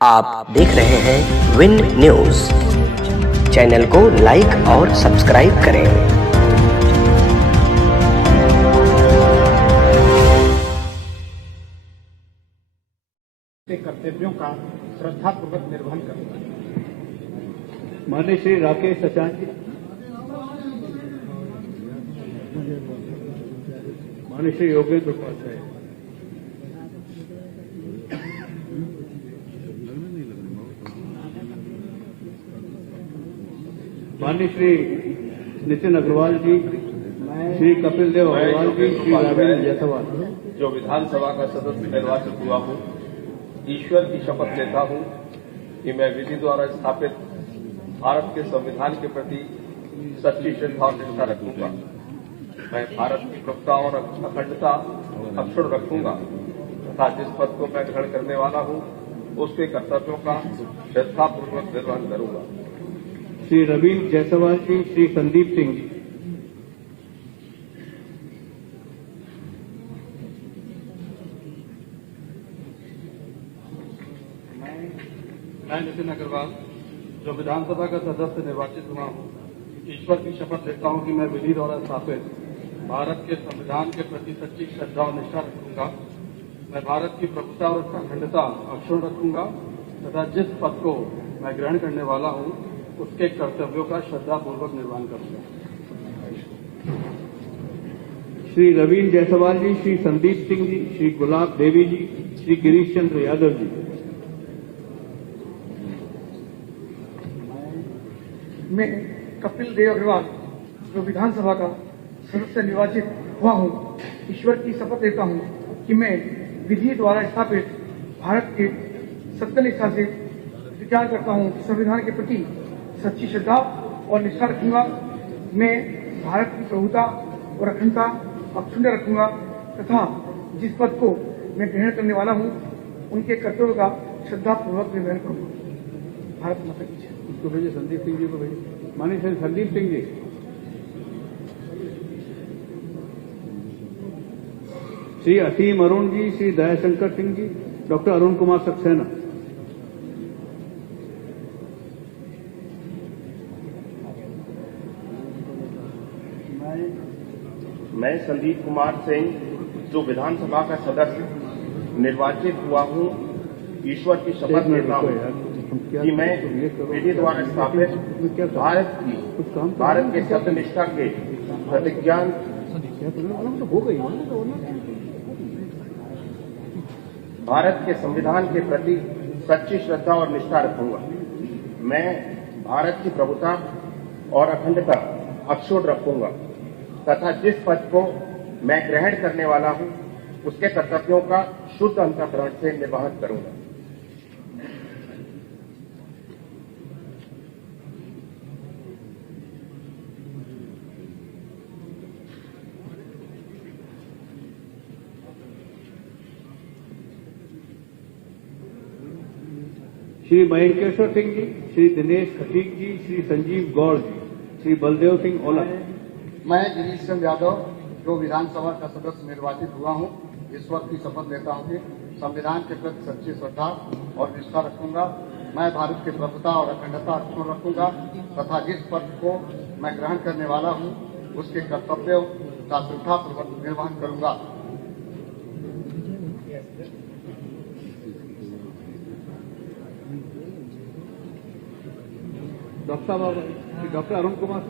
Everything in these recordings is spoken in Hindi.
आप देख रहे हैं विन न्यूज। चैनल को लाइक और सब्सक्राइब करें। कर्तव्यों का श्रद्धापूर्वक निर्वहन करूंगा। माननीय श्री राकेश सचान जी, माननीय श्री योगेंद्र उपाध्याय, माननीय श्री नितिन अग्रवाल जी, श्री कपिल देव अग्रवाल जी, श्री रवीन जायसवाल। जो विधानसभा का सदस्य निर्वाचित हुआ हूं, ईश्वर की शपथ लेता हूं कि मैं विधि द्वारा स्थापित भारत के संविधान के प्रति सच्ची श्रद्धा और निष्ठा रखूंगा। मैं भारत की प्रभुता और अखंडता अक्षुण्ण रखूंगा तथा जिस पद को मैं ग्रहण करने वाला हूं उसके कर्तव्यों का श्रद्धापूर्वक निर्वहन करूंगा। श्री रवीन जायसवाल जी, श्री संदीप सिंह जी। मैं नितिन अग्रवाल, जो विधानसभा का सदस्य निर्वाचित हुआ हूं, ईश्वर की शपथ लेता हूं कि मैं विधि द्वारा स्थापित भारत के संविधान के प्रति सच्ची श्रद्धा और निष्ठा रखूंगा। मैं भारत की प्रभुता और अखंडता अक्षुण्ण रखूंगा तथा जिस पद को मैं ग्रहण करने वाला हूं उसके कर्तव्यों का श्रद्धापूर्वक निर्वहन करूंगा। श्री रवीन जायसवाल जी, श्री संदीप सिंह जी, श्री गुलाब देवी जी, श्री गिरीश चंद्र यादव जी। मैं कपिल देव अग्रवाल, जो विधानसभा का सदस्य निर्वाचित हुआ हूं, ईश्वर की शपथ लेता हूं कि मैं विधि द्वारा स्थापित भारत के सत्यनिष्ठा से विचार करता हूं कि संविधान के प्रति सच्ची श्रद्धा और निष्ठा रखूंगा। मैं भारत की प्रभुता और अखंडता अक्षुण्ण रखूंगा तथा जिस पद को मैं ग्रहण करने वाला हूं उनके कर्तव्यों का श्रद्धापूर्वक निर्वहन करूंगा। भारत माता की जय। उसको भेजिए, संदीप सिंह जी को भेजिए। माननीय श्री संदीप सिंह जी, श्री असीम अरुण जी, श्री दयाशंकर सिंह जी, डॉक्टर अरुण कुमार सक्सेना। मैं संदीप कुमार सिंह, जो विधानसभा का सदस्य निर्वाचित हुआ हूं, ईश्वर की शपथ लेता हूं कि मैं विधि द्वारा स्थापित भारत के सत्यनिष्ठा के प्रतिज्ञान भारत के संविधान के प्रति सच्ची श्रद्धा और निष्ठा रखूंगा। मैं भारत की प्रभुता और अखंडता अक्षुण्ण रखूंगा तथा जिस पद को मैं ग्रहण करने वाला हूं उसके कर्तव्यों का शुद्ध अंतःकरण से निर्वहन करूंगा। श्री मयंकेश्वर सिंह जी, श्री दिनेश खटीक जी, श्री संजीव गौड़ जी, श्री बलदेव सिंह ओला। मैं गिरीश चंद्र यादव, जो विधानसभा का सदस्य निर्वाचित हुआ हूं, ईश्वर की शपथ लेता हूं कि संविधान के प्रति सच्ची श्रद्धा और निष्ठा रखूंगा। मैं भारत की प्रभुता और अखंडता अक्षुण्ण रखूंगा तथा जिस पद को मैं ग्रहण करने वाला हूं उसके कर्तव्यों का श्रद्धापूर्वक निर्वहन करूंगा। डॉक्टर बाबा, डॉक्टर अरुण कुमार।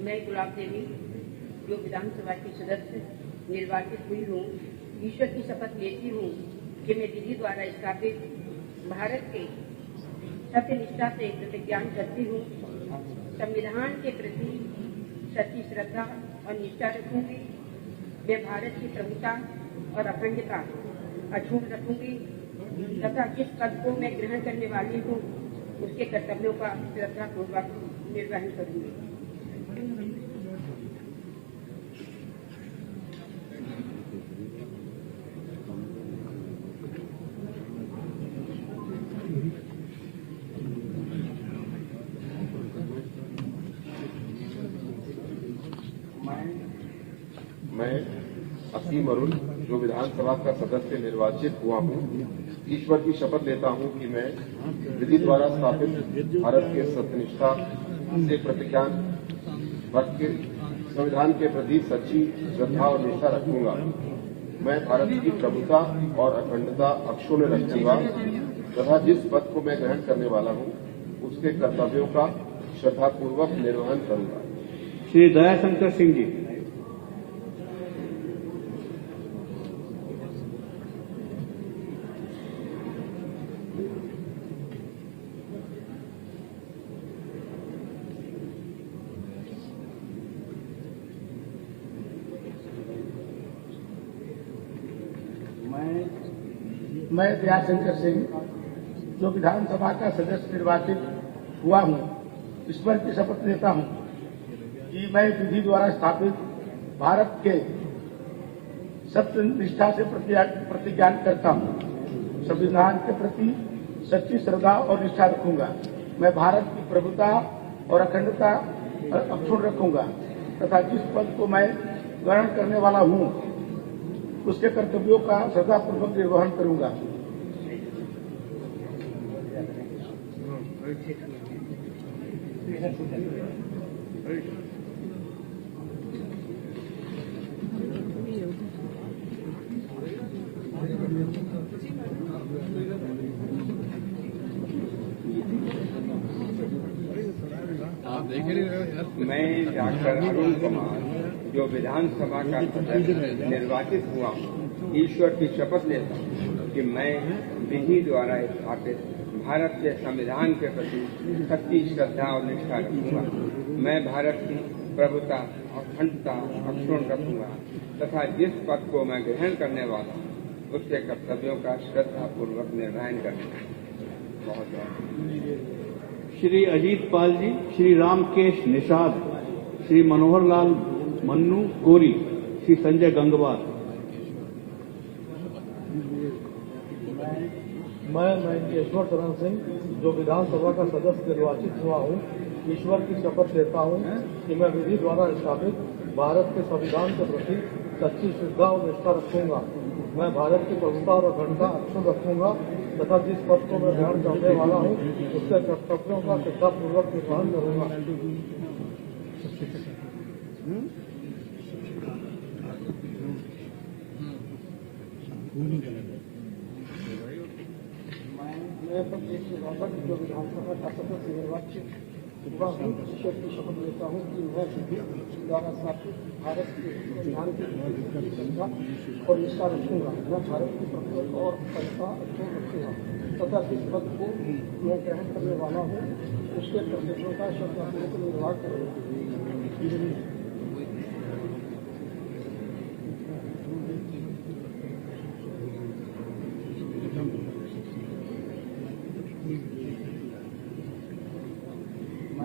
मैं गुलाब देवी, जो विधानसभा की सदस्य निर्वाचित हुई हूँ, ईश्वर की शपथ लेती हूँ कि मैं विधि द्वारा स्थापित भारत के सत्यनिष्ठा से प्रतिज्ञान करती हूँ। संविधान के प्रति सच्ची श्रद्धा और निष्ठा रखूंगी। मैं भारत की प्रभुता और अखंडता अक्षुण्ण रखूंगी तथा जिस पद को मैं ग्रहण करने वाली हूँ उसके कर्तव्यों का श्रद्धापूर्वक निर्वहन करूंगी। मैं असीम अरुण जो विधानसभा का सदस्य निर्वाचित हुआ हूँ, ईश्वर की शपथ लेता हूँ कि मैं विधि द्वारा स्थापित भारत के सत्यनिष्ठा से प्रतिज्ञान के संविधान के प्रति सच्ची श्रद्धा और निष्ठा रखूंगा। मैं भारत की प्रभुता और अखंडता अक्षुण्ण रखूंगा तथा जिस पद को मैं ग्रहण करने वाला हूँ उसके कर्तव्यों का श्रद्धापूर्वक निर्वहन करूंगा। श्री दयाशंकर सिंह जी। मैं दयाशंकर सिंह जो विधानसभा का सदस्य निर्वाचित हुआ हूँ, ईश्वर की शपथ लेता हूँ कि मैं विधि द्वारा स्थापित भारत के सत्यनिष्ठा से प्रतिज्ञान करता हूँ। संविधान के प्रति सच्ची श्रद्धा और निष्ठा रखूंगा। मैं भारत की प्रभुता और अखंडता अक्षुण्ण रखूंगा तथा जिस पद को मैं ग्रहण करने वाला हूँ उसके कर्तव्यों का श्रद्धापूर्वक निर्वहन करूंगा। मैं डॉक्टर अरुण कुमार जो विधानसभा का सदस्य निर्वाचित हुआ हूँ, ईश्वर की शपथ लेता हूँ कि मैं विधि द्वारा स्थापित भारत के संविधान के प्रति सच्ची श्रद्धा और निष्ठा रखूंगा। मैं भारत की प्रभुता और अखंडता अक्षुण्ण रखूंगा तथा जिस पद को मैं ग्रहण करने वाला हूँ उसके कर्तव्यों का श्रद्धापूर्वक निर्वहन करूंगा। बहुत बहुत श्री अजीत पाल जी, श्री रामकेश निषाद, श्री मनोहर लाल मन्नू कोरी, श्री संजय गंगवार। मैं महेंद्रेश्वर चरण सिंह जो विधानसभा का सदस्य निर्वाचित हुआ हूँ, ईश्वर की शपथ लेता हूँ कि मैं विधि द्वारा स्थापित भारत के संविधान के प्रति सच्ची श्रद्धा और निष्ठा रखूंगा। मैं भारत की प्रभुता और अखंडता अक्षुण्ण रखूंगा तथा जिस पद को मैं ग्रहण करने वाला हूँ उसके कर्तव्यों का श्रद्धापूर्वक निर्वहन करूंगा। मैं प्रदेश रॉबर्ट जो विधानसभा का सदस्य निर्वाचित हुआ हूँ, ईश्वर की शपथ लेता हूँ कि मैं विधि द्वारा स्थापित भारत के संविधान की श्रद्धा और निष्ठा रखूंगा। मैं भारत की प्रभुता और अखंडता अक्षुण्ण रखूंगा तथा जिस पद को मैं ग्रहण करने वाला हूँ उसके कर्तव्यों का श्रद्धापूर्वक निर्वाह करूंगा।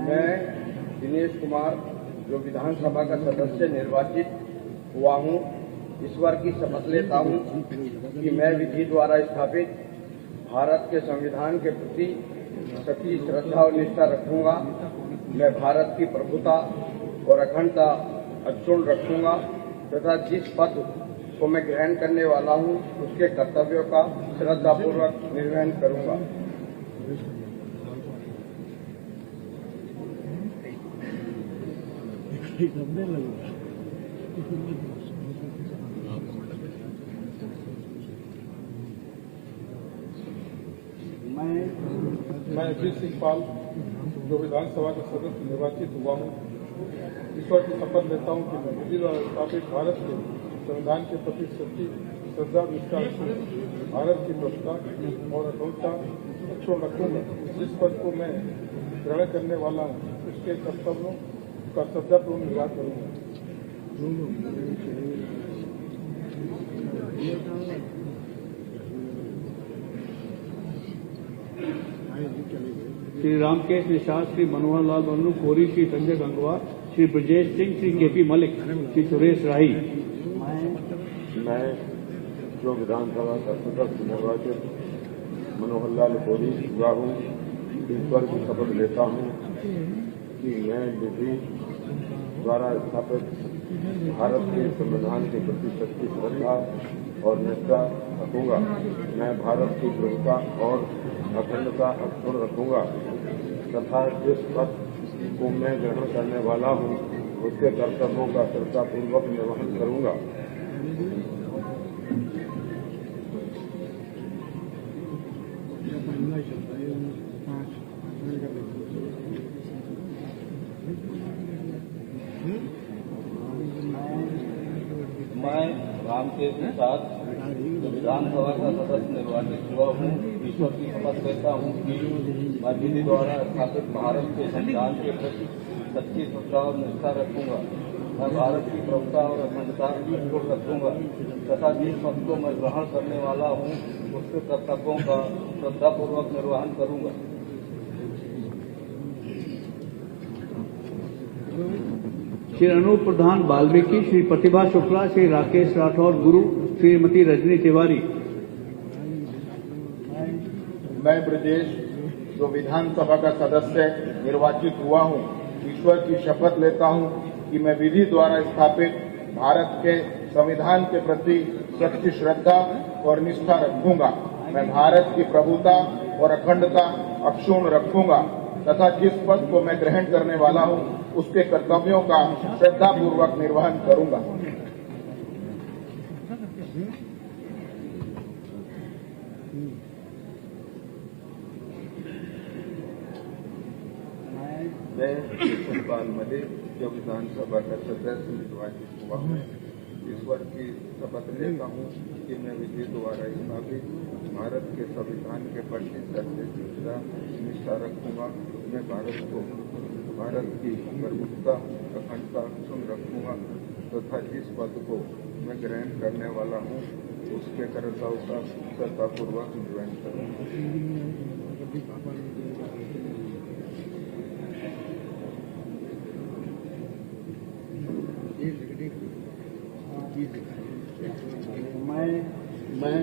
मैं दिनेश कुमार जो विधानसभा का सदस्य निर्वाचित हुआ हूँ, ईश्वर की शपथ लेता हूँ कि मैं विधि द्वारा स्थापित भारत के संविधान के प्रति सच्ची श्रद्धा और निष्ठा रखूंगा। मैं भारत की प्रभुता और अखंडता अक्षुण्ण रखूंगा तथा जिस पद को मैं ग्रहण करने वाला हूँ उसके कर्तव्यों का श्रद्धापूर्वक निर्वहन करूंगा। मैं अजीत सिंह पाल जो विधानसभा का सदस्य निर्वाचित हुआ हूँ, ईश्वर की शपथ लेता हूँ कि मैं विधि द्वारा स्थापित भारत के संविधान के प्रति सच्ची श्रद्धा निष्ठा भारत की प्रभुता और अखंडता अक्षुण्ण रखूंगा। जिस पद को मैं ग्रहण करने वाला हूँ उसके कर्तव्यों का श्रद्धापूर्ण निर्वाह करूंगा। श्री रामकेश निषाद, श्री मनोहर लाल मन्नू कोरी, श्री संजय गंगवार, श्री ब्रजेश सिंह, श्री केपी मलिक, श्री सुरेश राही। मैं जो विधानसभा का सदस्य निर्वाचित मनोहर लाल कोरी हुआ हूँ, ईश्वर की शपथ लेता हूँ कि मैं विधि द्वारा स्थापित भारत के संविधान के प्रति सच्ची श्रद्धा और निष्ठा रखूंगा। मैं भारत की प्रभुता और अखंडता अक्षुण्ण रखूंगा तथा जिस पद को मैं ग्रहण करने वाला हूँ उसके कर्तव्यों का श्रद्धापूर्वक निर्वहन करूंगा। मैं रामकेश निषाद जो विधानसभा का सदस्य निर्वाचित हुआ हूँ, ईश्वर की शपथ लेता हूँ कि मैं विधि द्वारा स्थापित भारत के संविधान के प्रति सच्ची श्रद्धा और निष्ठा रखूंगा। मैं भारत की प्रभुता और अखंडता अक्षुण्ण रखूंगा तथा जिस पद को मैं ग्रहण करने वाला हूँ उसके कर्तव्यों का श्रद्धापूर्वक निर्वहन करूंगा। श्री अनूप प्रधान वाल्मीकि, श्री प्रतिभा शुक्ला, श्री राकेश राठौर गुरु, श्रीमती रजनी तिवारी। मैं ब्रजेश जो विधानसभा का सदस्य निर्वाचित हुआ हूँ, ईश्वर की शपथ लेता हूँ कि मैं विधि द्वारा स्थापित भारत के संविधान के प्रति सच्ची श्रद्धा और निष्ठा रखूंगा। मैं भारत की प्रभुता और अखंडता अक्षुण्ण रखूंगा तथा जिस पद को मैं ग्रहण करने वाला हूँ उसके कर्तव्यों का श्रद्धापूर्वक निर्वहन करूंगा। मैं कृष्णपाल मले जो विधानसभा का सदस्य निर्वाचित हुआ हूँ, ईश्वर की शपथ लेता हूँ कि मैं विधि द्वारा स्थापित भारत के संविधान के प्रति सच्ची श्रद्धा निष्ठा रखूंगा। मैं भारत की प्रभुता अखंडता अक्षुण्ण रखूंगा तथा जिस पद को मैं ग्रहण करने वाला हूँ उसके कर्तव्यों का श्रद्धापूर्वक निर्वहन करूंगा। मैं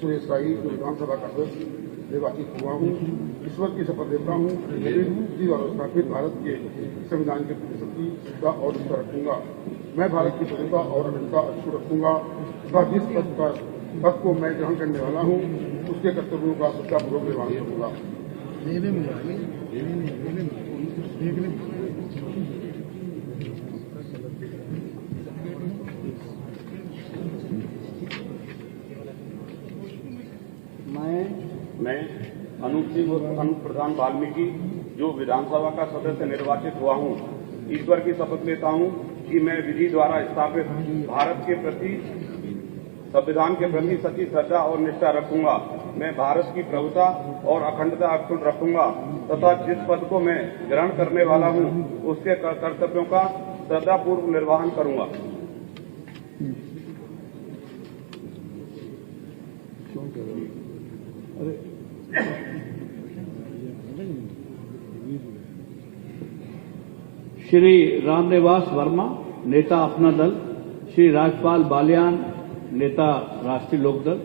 सुरेश राही जो विधानसभा का सदस्य निर्वाचित हुआ हूँ, ईश्वर की शपथ लेता हूँ कि मेरी विधि द्वारा स्थापित भारत के संविधान के प्रति सच्ची श्रद्धा और निष्ठा रखूंगा। मैं भारत की प्रभुता और अखंडता अक्षुण्ण रखूंगा तथा जिस पद को मैं ग्रहण करने वाला हूँ उसके कर्तव्यों का श्रद्धापूर्वक निर्वहन करूंगा। मैं अनूप प्रधान वाल्मीकि जो विधानसभा का सदस्य निर्वाचित हुआ हूँ, ईश्वर की शपथ लेता हूँ कि मैं विधि द्वारा स्थापित भारत के प्रति संविधान के प्रति सच्ची श्रद्धा और निष्ठा रखूंगा। मैं भारत की प्रभुता और अखंडता अक्षुण्ण रखूंगा तथा जिस पद को मैं ग्रहण करने वाला हूँ उसके कर्तव्यों का श्रद्धापूर्वक निर्वहन करूंगा। श्री रामनिवास वर्मा, नेता अपना दल, श्री राजपाल बालियान, नेता राष्ट्रीय लोकदल,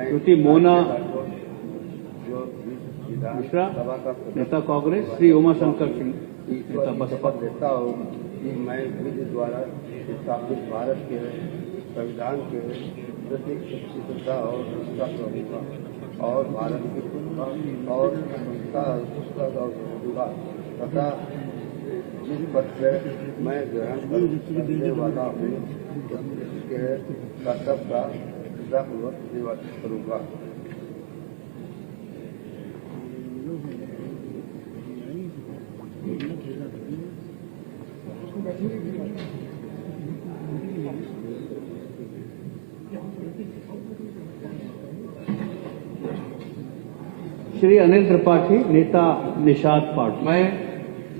श्रुति मोना मिश्रा, नेता कांग्रेस, श्री उमाशंकर सिंह, नेता बसपा। देता हूँ कि मैं विधि द्वारा स्थापित भारत के संविधान के प्रति सच्ची श्रद्धा और निष्ठा रखूंगा और भारत की प्रभुता और अखंडता रखूंगा तथा जिस पद से मैं ग्रहण करने वाला हूँ उसके कर्तव्य का श्रद्धापूर्वक निर्वाचित करूंगा। श्री अनिल त्रिपाठी, नेता निषाद पार्टी।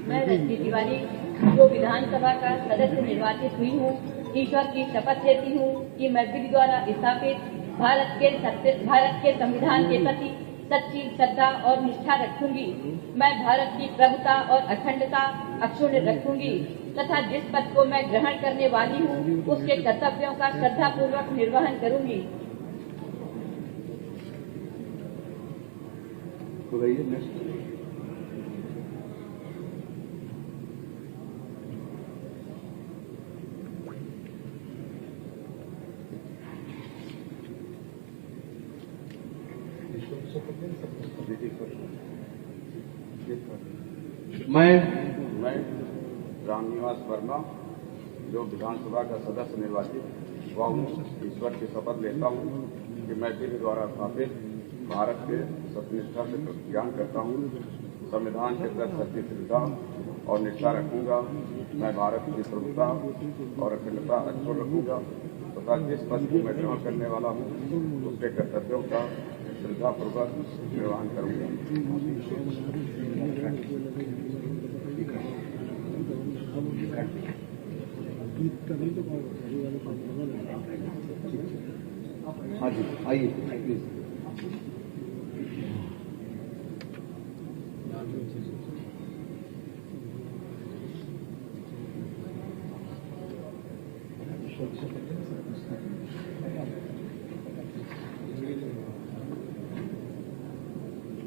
मैं रजनी तिवारी जो विधानसभा का सदस्य निर्वाचित हुई हूँ, ईश्वर की शपथ लेती हूँ कि मैं विधि द्वारा स्थापित भारत के संविधान के प्रति सच्ची श्रद्धा और निष्ठा रखूंगी। मैं भारत की प्रभुता और अखंडता अक्षुण्ण रखूंगी तथा जिस पद को मैं ग्रहण करने वाली हूँ उसके कर्तव्यों का श्रद्धापूर्वक निर्वहन करूंगी। मैं रामनिवास वर्मा जो विधानसभा का सदस्य निर्वाचित हुआ हूँ, ईश्वर की शपथ लेता हूँ कि मैं विधि द्वारा स्थापित भारत के सत्यनिष्ठा से प्रतिज्ञान करता हूँ, संविधान के प्रति सच्ची श्रद्धा और निष्ठा रखूंगा। मैं भारत की प्रभुता और अखंडता अक्षुण्ण रखूंगा तथा जिस पद को मैं ग्रहण करने वाला हूँ उसके कर्तव्यों का श्रद्धापूर्वक निर्वहन करूंगा। हाँ जी, आइए प्लीज।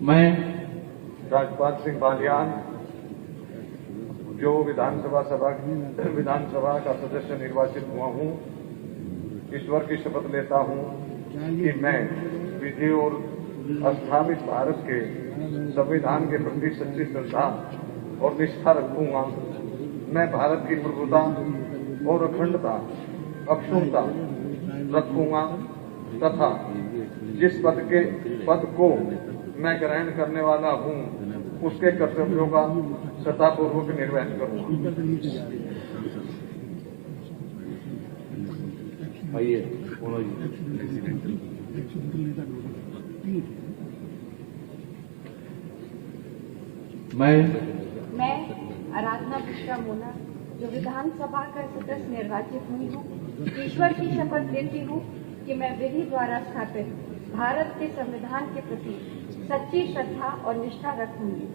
मैं राजपाल सिंह बालियान जो विधानसभा का सदस्य निर्वाचित हुआ हूँ, ईश्वर की शपथ लेता हूँ कि मैं विधि और स्थापित भारत के संविधान के प्रति सच्ची श्रद्धा और निष्ठा रखूंगा। मैं भारत की प्रभुता और अखंडता अक्षुण्णता रखूंगा तथा जिस पद को मैं ग्रहण करने वाला हूँ उसके कर्तव्यों का श्रद्धापूर्वक निर्वहन करूंगा। आइए मैं आराधना मिश्रा मोना जो विधानसभा का सदस्य निर्वाचित हुई हूँ, ईश्वर की शपथ लेती हूँ कि मैं विधि द्वारा स्थापित भारत के संविधान के प्रति सच्ची श्रद्धा और निष्ठा रखूंगी।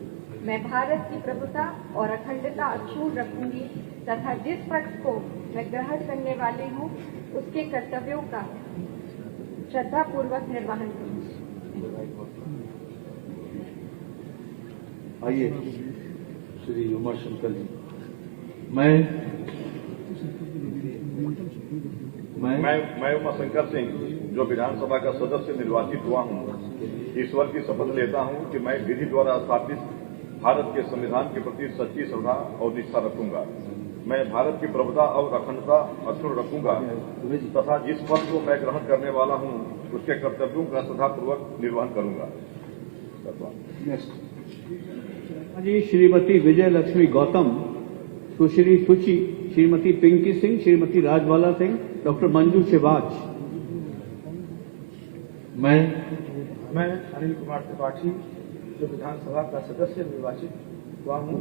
मैं भारत की प्रभुता और अखंडता अक्षुण्ण रखूंगी तथा जिस पद को मैं ग्रहण करने वाली हूँ उसके कर्तव्यों का श्रद्धापूर्वक निर्वहन करूंगी। आइए श्री उमाशंकर जी। मैं उमाशंकर सिंह जो विधानसभा का सदस्य निर्वाचित हुआ हूँ, ईश्वर की शपथ लेता हूँ कि मैं विधि द्वारा स्थापित भारत के संविधान के प्रति सच्ची श्रद्धा और निष्ठा रखूंगा। मैं भारत की प्रभुता और अखंडता अक्षुण्ण रखूंगा तथा जिस पद को मैं ग्रहण करने वाला हूँ उसके कर्तव्यों का श्रद्धापूर्वक निर्वहन करूंगा। जी श्रीमती विजय लक्ष्मी गौतम, सुश्री सुची, श्रीमती पिंकी सिंह, श्रीमती राजबाला सिंह, डॉक्टर मंजू शिवाज। मैं अनिल कुमार त्रिपाठी जो विधानसभा का सदस्य निर्वाचित हुआ हूँ,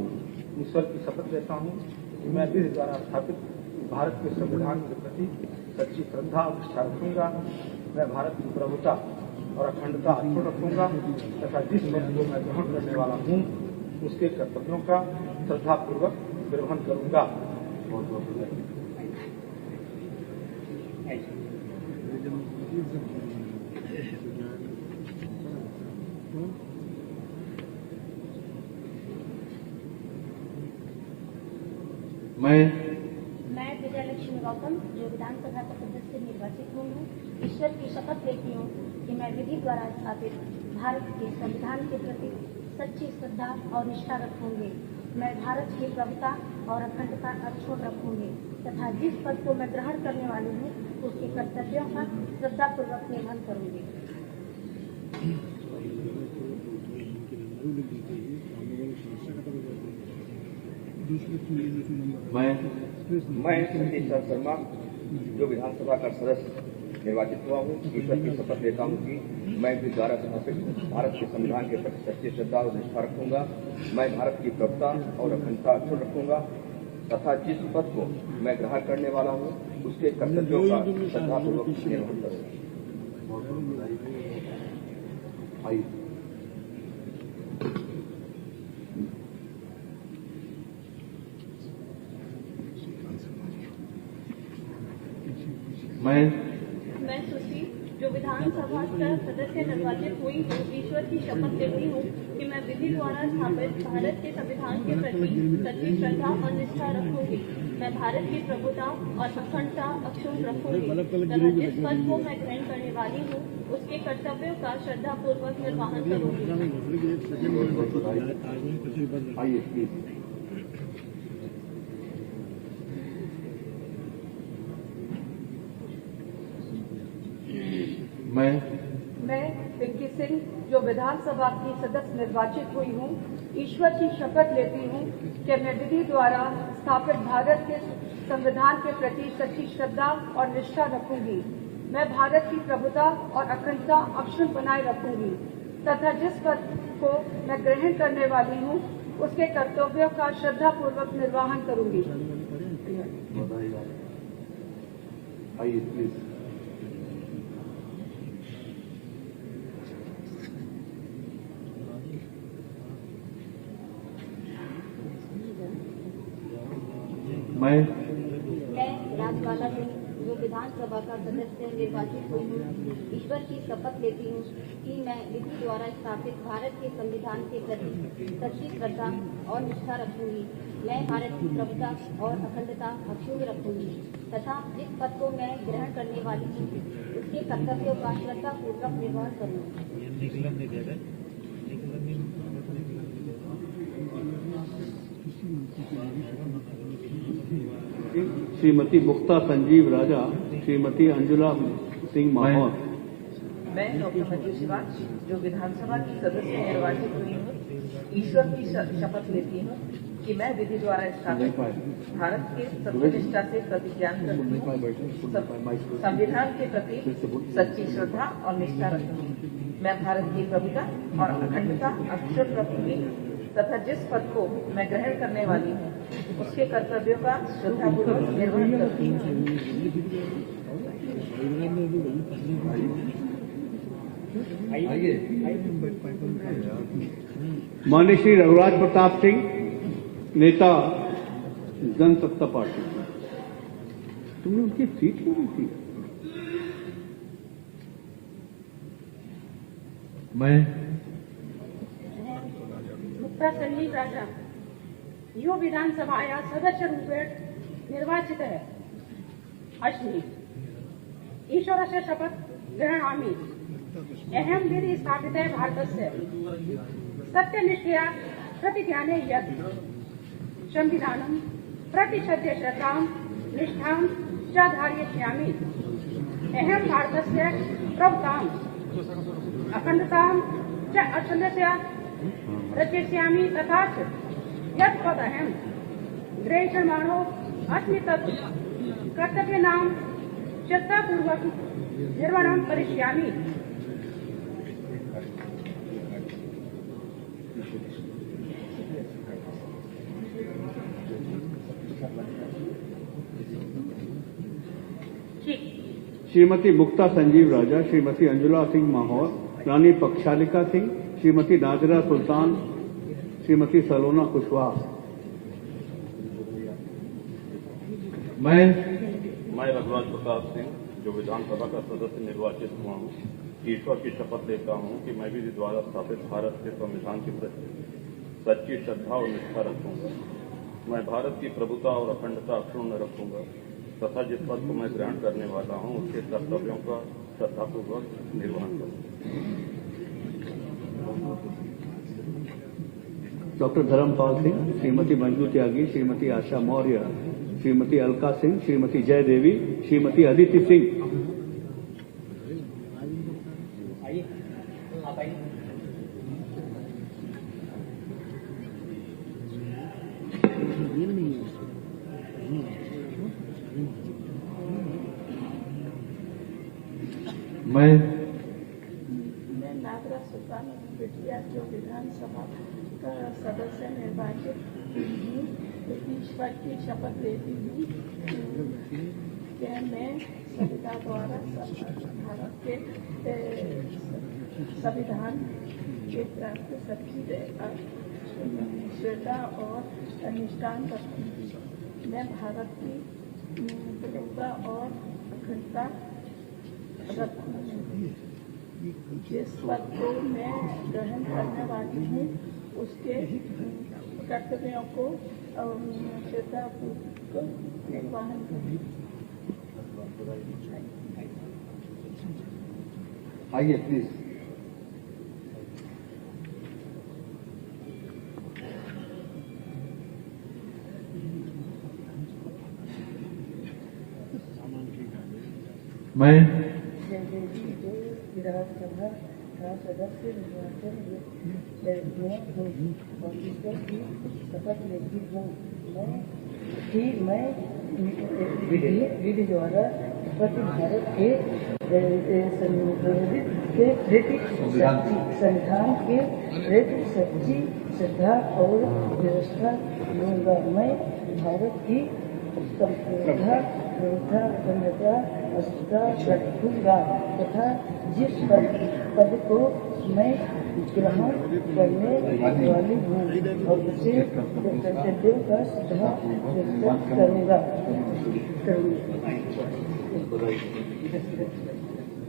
ईश्वर की शपथ लेता हूँ कि मैं विधि द्वारा स्थापित भारत के संविधान के प्रति सच्ची श्रद्धा और निष्ठा रखूंगा। मैं भारत की प्रभुता और अखंडता अक्षुण्ण रखूंगा तथा जिस पद को मैं ग्रहण करने वाला हूँ उसके कर्तव्यों का श्रद्धापूर्वक निर्वहन करूंगा। मैं विजय लक्ष्मी गौतम जो विधानसभा का सदस्य निर्वाचित हुई हूँ, ईश्वर की शपथ लेती हूँ कि मैं विधि द्वारा स्थापित भारत के संविधान के प्रति सच्ची श्रद्धा और निष्ठा रखूंगी। मैं भारत की प्रभुता और अखंडता अक्षुण्ण रखूंगी तथा जिस पद को मैं ग्रहण करने वाली हूँ उसके कर्तव्यों का श्रद्धापूर्वक निर्वहन करूंगी। मैं सतीश शर्मा जो विधानसभा का सदस्य निर्वाचित हुआ हूँ, ईश्वर की शपथ लेता हूँ कि मैं विधि द्वारा स्थापित भारत के संविधान के प्रति सच्ची श्रद्धा और निष्ठा रखूंगा। मैं भारत की प्रभुता और अखंडता अक्षुण्ण रखूंगा तथा जिस पद को मैं ग्रहण करने वाला हूँ उसके कर्तव्यों का श्रद्धापूर्वक निर्वहन करूंगा। मैं सुश्री जो विधानसभा का सदस्य निर्वाचित हुई हूँ, ईश्वर की शपथ लेती हूँ कि मैं विधि द्वारा स्थापित भारत के संविधान के प्रति सच्ची श्रद्धा और निष्ठा रखूंगी। मैं भारत की प्रभुता और अखंडता अक्षुण्ण रखूंगी तथा जिस पद को मैं ग्रहण करने वाली हूँ उसके कर्तव्यों का श्रद्धापूर्वक निर्वहन करूंगी। मैं पिंकी सिंह जो विधानसभा की सदस्य निर्वाचित हुई हूँ, ईश्वर की शपथ लेती हूँ कि मैं विधि द्वारा स्थापित भारत के संविधान के प्रति सच्ची श्रद्धा और निष्ठा रखूंगी। मैं भारत की प्रभुता और अखंडता अक्षुण्ण बनाए रखूंगी तथा जिस पद को मैं ग्रहण करने वाली हूँ उसके कर्तव्यों का श्रद्धापूर्वक निर्वहन करूंगी। मैं राजवाला सिंह जो विधानसभा का सदस्य निर्वाचित हुई हूँ, ईश्वर की शपथ लेती हूँ कि मैं विधि द्वारा स्थापित भारत के संविधान के प्रति सच्ची श्रद्धा और निष्ठा रखूंगी। मैं भारत की प्रभुता और अखंडता अक्षुण्ण रखूंगी तथा जिस पद को मैं ग्रहण करने वाली हूँ उसके कर्तव्यों का श्रद्धापूर्वक निर्वहन करूंगी। श्रीमती मुक्ता संजीव राजा, श्रीमती अंजुला सिंह माहौर। मैं डॉक्टर मंजू शिवाज जो विधानसभा की सदस्य निर्वाचित हुई हूँ, ईश्वर की शपथ लेती हूँ कि मैं विधि द्वारा स्थापित भारत के सत्यनिष्ठा से प्रतिज्ञान करूंगी, संविधान के प्रति सच्ची श्रद्धा और निष्ठा रखूंगी। मैं भारत की प्रभुता और अखंडता अक्षुण्ण रखूंगी तथा जिस पद को मैं ग्रहण करने वाली हूँ उसके कर्तव्यों का श्रद्धापूर्वक निर्वहन करूंगी। माननीय श्री रघुराज प्रताप सिंह, नेता जनसत्ता पार्टी। तुमने उनकी सीट क्यों दी थी? मैं मुक्ता संजीव राजा यो विधानसभाया सदस्य रूपेण निर्वाचित है अस्मि। ईश्वरस्य शपथ गृह्णामि अहं विधि स्थापित है भारतस्य सत्यनिष्ठया प्रतिज्ञाने यत् संविधानं प्रति सत्य श्रद्धां निष्ठां च धारयिष्यामि। अहं भारतस्य प्रभुतां अखंडतां च अक्षुण्णस्य रचयिष्यामि तथा च यत् पदहं ग्रहीष्यमाणो अस्मि तत् कर्तव्यानां श्रद्धापूर्वक निर्वहनं करिष्यामि। श्रीमती मुक्ता संजीव राजा, श्रीमती अंजुला सिंह माहौर, रानी पक्षालिका सिंह, श्रीमती नाजरा सुल्तान, श्रीमती सलोना कुशवाहा। मैं रघुराज प्रताप सिंह जो विधानसभा का सदस्य निर्वाचित हुआ हूँ, ईश्वर की शपथ लेता हूँ कि मैं विधि द्वारा स्थापित भारत के संविधान के प्रति सच्ची श्रद्धा और निष्ठा रखूंगा। मैं भारत की प्रभुता और अखंडता अक्षुण्ण रखूंगा तथा जिस पद को मैं ग्रहण करने वाला हूँ उसके कर्तव्यों का श्रद्धापूर्वक निर्वहन करूंगा। डॉक्टर धर्मपाल सिंह, श्रीमती मंजू त्यागी, श्रीमती आशा मौर्य, श्रीमती अलका सिंह, श्रीमती जय देवी, श्रीमती अदिति सिंह। मैं नागरा सुल्तान बेटिया जो विधानसभा का सदस्य निर्वाचित हूँ, ईश्वर की शपथ लेती हूँ कि मैं संविधान द्वारा भारत के संविधान के प्राप्त सच्ची श्रद्धा और अनुष्ठान रखूंगी। मैं भारत की प्रभुता और अखंडता रखूंगी जिस पद को मैं ग्रहण करने वाली हूँ उसके कर्तव्यों को श्रद्धापूर्वक निर्वहन करूँगी। आइए प्लीज। मैं विधानसभा का सदस्य निर्वाचन और ईश्वर की शपथ लेती हूँ मैं विधि द्वारा भारत के संविधान के प्रति सच्ची श्रद्धा और व्यवस्था लूंगा। मैं भारत की संप्रभुता अखंडता रखूंगा तथा जिस पद को मैं ग्रहण करने वाली हूँ और उसे कर्तव्यों का श्रद्धा करूंगा।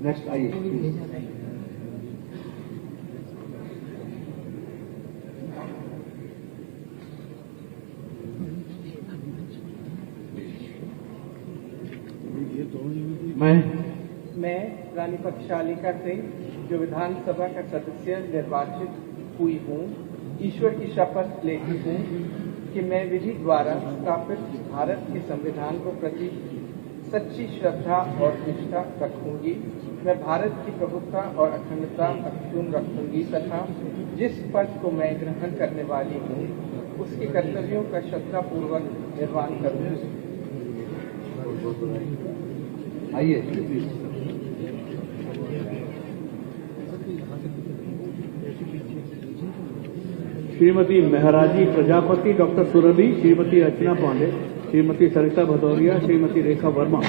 नेक्स्ट आइए। मैं रानी पक्षालिका सिंह जो विधानसभा का सदस्य निर्वाचित हुई हूँ ईश्वर की शपथ लेती हूँ कि मैं विधि द्वारा स्थापित भारत के संविधान को प्रति सच्ची श्रद्धा और निष्ठा रखूंगी। मैं भारत की प्रभुता और अखंडता अक्षुण्ण रखूंगी तथा जिस पद को मैं ग्रहण करने वाली हूँ उसके कर्तव्यों का श्रद्धापूर्वक निर्वहन करूंगी। आइए। श्रीमती महराजी प्रजापति, डॉक्टर सुरभि, श्रीमती अर्चना पांडे, श्रीमती सरिता भदौरिया, श्रीमती रेखा वर्मा।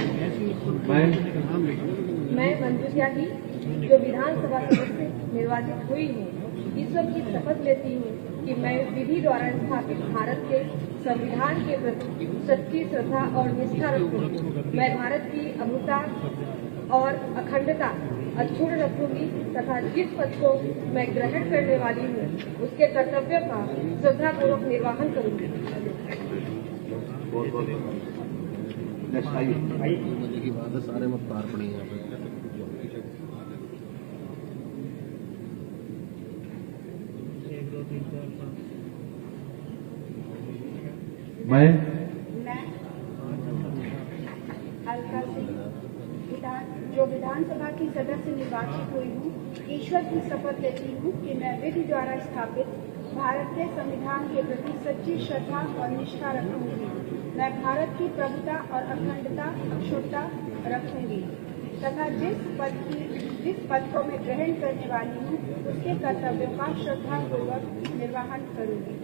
मैं मंजू त्यागी जो विधानसभा सदस्य निर्वाचित हुई हूँ ईश्वर की शपथ लेती हूँ कि मैं विधि द्वारा स्थापित भारत के संविधान के प्रति सच्ची श्रद्धा और निष्ठा रखूंगी। मैं भारत की अमृता और अखंडता अक्षुण्ण रखूंगी तथा जिस पद को मैं ग्रहण करने वाली हूँ उसके कर्तव्यों का श्रद्धापूर्वक निर्वहन करूंगी। सारे मत पार पड़ी यहाँ पे। मैं अलका सिंह जो विधानसभा की सदस्य निर्वाचित हुई हूँ ईश्वर की शपथ लेती हूँ कि मैं विधि द्वारा स्थापित भारत के संविधान के प्रति सच्ची श्रद्धा और निष्ठा रखूंगी। मैं भारत की प्रभुता और अखंडता अक्षुण्णता रखूंगी तथा जिस पद को मैं ग्रहण करने वाली हूँ उसके कर्तव्यों का श्रद्धापूर्वक निर्वहन करूंगी।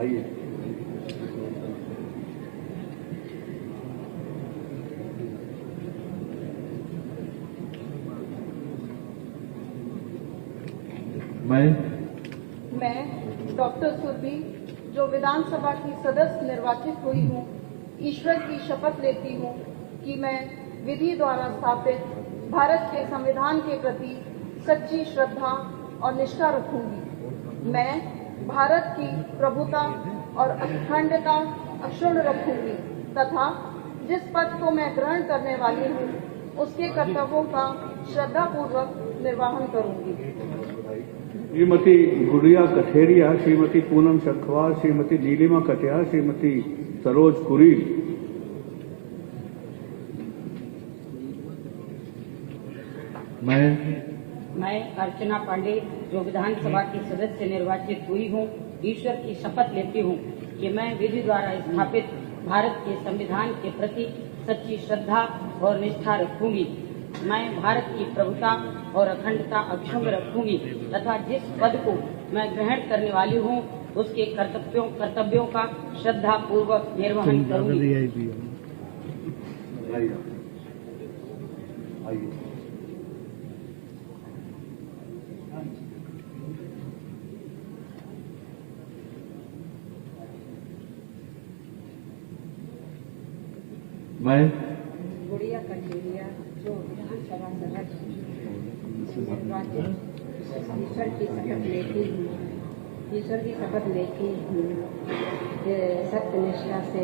आइए। मैं डॉक्टर सुरभि जो विधानसभा की सदस्य निर्वाचित हुई हूँ ईश्वर की शपथ लेती हूँ कि मैं विधि द्वारा स्थापित भारत के संविधान के प्रति सच्ची श्रद्धा और निष्ठा रखूंगी। मैं भारत की प्रभुता और अखंडता अक्षुण्ण रखूंगी तथा जिस पद को मैं ग्रहण करने वाली हूँ उसके कर्तव्यों का श्रद्धापूर्वक निर्वहन करूंगी। श्रीमती गुड़िया कठेरिया, श्रीमती पूनम शखवार, श्रीमती नीलिमा कटियार, श्रीमती सरोज कुरील। मैं अर्चना पांडे जो विधानसभा की सदस्य निर्वाचित हुई हूँ ईश्वर की शपथ लेती हूँ कि मैं विधि द्वारा स्थापित भारत के संविधान के प्रति सच्ची श्रद्धा और निष्ठा रखूंगी। मैं भारत की प्रभुता और अखंडता अक्षुण्ण रखूंगी तथा जिस पद को मैं ग्रहण करने वाली हूँ उसके कर्तव्यों का श्रद्धा पूर्वक निर्वहन करूंगी। मैं गुड़िया कठेरिया जो विधानसभा सदस्य निर्वाचित ईश्वर की शपथ लेती हूँ सत्य निष्ठा से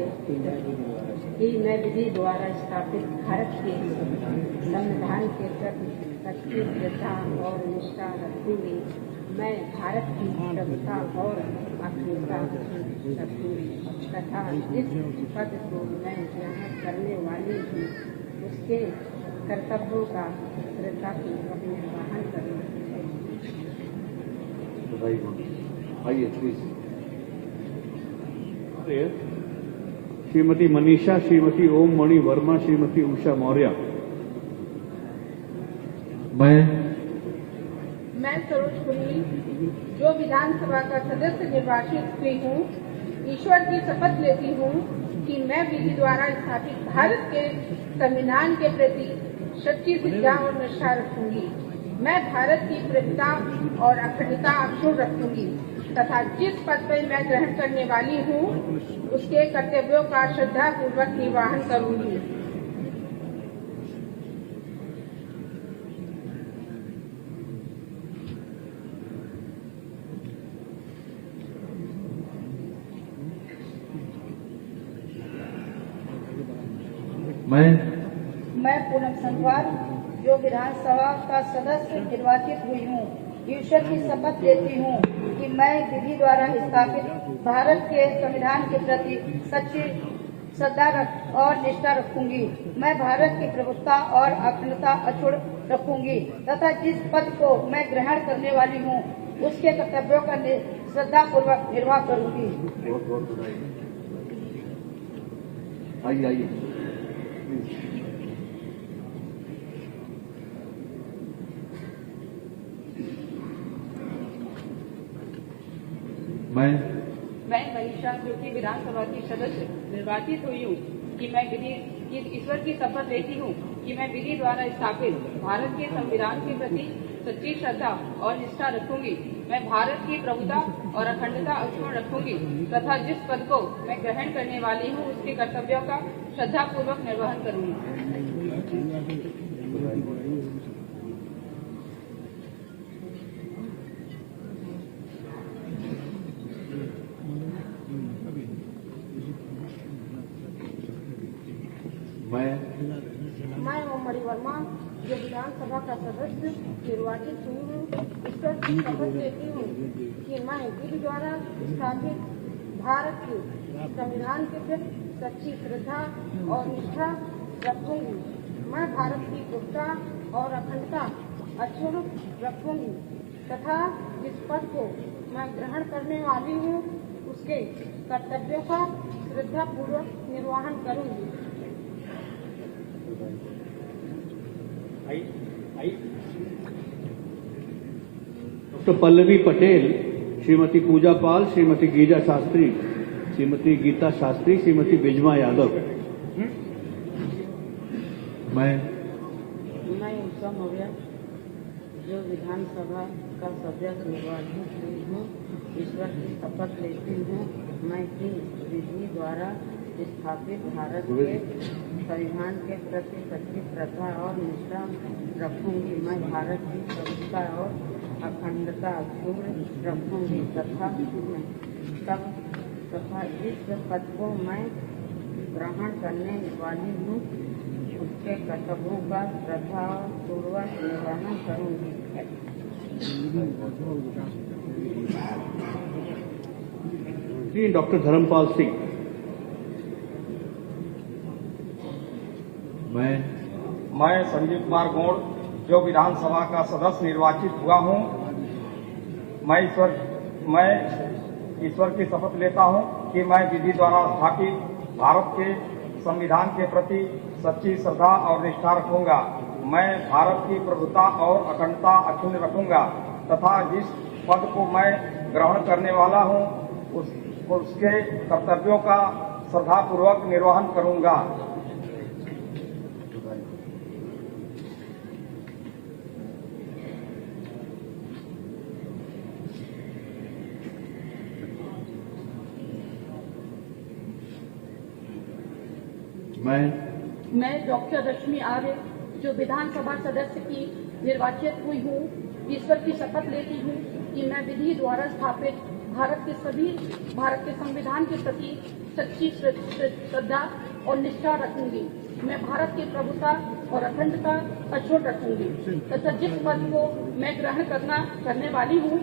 कि मैं विधि द्वारा स्थापित भारत के संविधान के प्रति सच्ची श्रद्धा और निष्ठा रखूंगी। मैं भारत की प्रभुता और अखंडता रखूंगी तथा जिस पद को मैं ग्रहण करने वाली हूँ उसके कर्तव्यों का श्रद्धापूर्वक निर्वहन करूंगी। आइए प्लीज। श्रीमती मनीषा, श्रीमती ओम मणि वर्मा, श्रीमती उषा मौर्य। मैं सरोज कुंडली जो विधानसभा का सदस्य निर्वाचित हुई हूँ ईश्वर की शपथ लेती हूँ कि मैं विधि द्वारा स्थापित भारत के संविधान के प्रति सच्ची श्रद्धा और निष्ठा रखूंगी। मैं भारत की प्रभुता और अखंडता अक्षुण्ण रखूंगी तथा जिस पद पर मैं ग्रहण करने वाली हूँ उसके कर्तव्यों का श्रद्धा पूर्वक निर्वहन करूंगी। मैं पूनम संगवार जो विधानसभा का सदस्य निर्वाचित हुई हूँ ईश्वर की शपथ लेती हूँ कि मैं विधि द्वारा स्थापित भारत के संविधान के प्रति सच्ची श्रद्धा और निष्ठा रखूंगी। मैं भारत की प्रभुता और अखंडता अक्षुण्ण रखूंगी तथा जिस पद को मैं ग्रहण करने वाली हूँ उसके कर्तव्यों का श्रद्धा पूर्वक निर्वाह करूंगी। आइए। मैं मनीषा जो कि विधानसभा की सदस्य निर्वाचित हुई हूँ कि मैं ईश्वर की शपथ लेती हूँ कि मैं विधि द्वारा स्थापित भारत के संविधान के प्रति सच्ची श्रद्धा और निष्ठा रखूंगी। मैं भारत की प्रभुता और अखंडता अक्षुण्ण रखूंगी तथा जिस पद को मैं ग्रहण करने वाली हूँ उसके कर्तव्यों का श्रद्धा पूर्वक निर्वहन करूंगी। मैं ओम मणि वर्मा जो विधानसभा का सदस्य निर्वाचित हुई हूँ ईश्वर की शपथ लेती हूँ कि मैं विधि द्वारा स्थापित भारत के संविधान के प्रति सच्ची श्रद्धा और निष्ठा रखूंगी। मैं भारत की प्रभुता और अखंडता अक्षुण्ण रखूंगी तथा जिस पद को मैं ग्रहण करने वाली हूँ उसके कर्तव्यों का श्रद्धा पूर्वक निर्वहन करूंगी। डॉक्टर पल्लवी पटेल, श्रीमती पूजा पाल, श्रीमती गीजा शास्त्री, श्रीमती गीता शास्त्री, श्रीमती बिजमा यादव। मैं उषा मौर्य जो विधानसभा का सदस्य निर्वाचित हुई हूँ ईश्वर की शपथ लेती हूँ मैं की विधि द्वारा स्थापित भारत के संविधान के प्रति सच्ची श्रद्धा और निष्ठा रखूंगी। मैं भारत की प्रभुता और अखंडता अक्षुण्ण रखूंगी तथा जिस पद को मैं ग्रहण करने वाली हूँ उसके कर्तव्यों का श्रद्धा पूर्वक निर्वहन करूंगी। डॉक्टर धर्मपाल सिंह। मैं संजीव कुमार गौड़ जो विधानसभा का सदस्य निर्वाचित हुआ हूँ मैं ईश्वर की शपथ लेता हूँ कि मैं विधि द्वारा स्थापित भारत के संविधान के प्रति सच्ची श्रद्धा और निष्ठा रखूंगा। मैं भारत की प्रभुता और अखंडता अक्षुण्ण रखूंगा तथा जिस पद को मैं ग्रहण करने वाला हूँ उसके कर्तव्यों का श्रद्धापूर्वक निर्वहन करूंगा। मैं डॉक्टर रश्मि आर्य जो विधानसभा सदस्य की निर्वाचित हुई हूँ, ईश्वर की शपथ लेती हूँ कि मैं विधि द्वारा स्थापित भारत के संविधान के प्रति सच्ची श्रद्धा और निष्ठा रखूंगी। मैं भारत की प्रभुता और अखंडता अक्षुण्ण रखूंगी तथा जिस पद को मैं ग्रहण करने वाली हूँ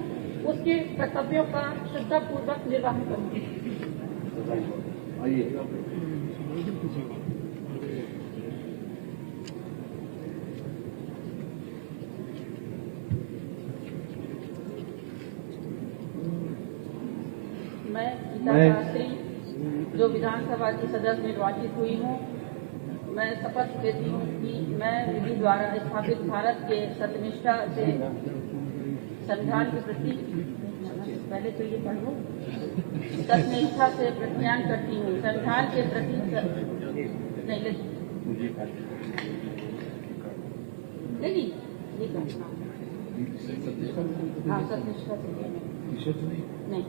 उसके कर्तव्यों का श्रद्धापूर्वक निर्वहन करूंगी। मैं गीता शास्त्री जो विधानसभा की सदस्य निर्वाचित हुई हूँ, मैं शपथ लेती हूँ कि मैं विधि द्वारा स्थापित भारत के सत्यनिष्ठा से संविधान के प्रति पहले तो ये पढ़ लूं, सत्यनिष्ठा से प्रतिज्ञा करती हूँ संविधान के प्रति नहीं ये करना हाँ सत्यनिष्ठा से नहीं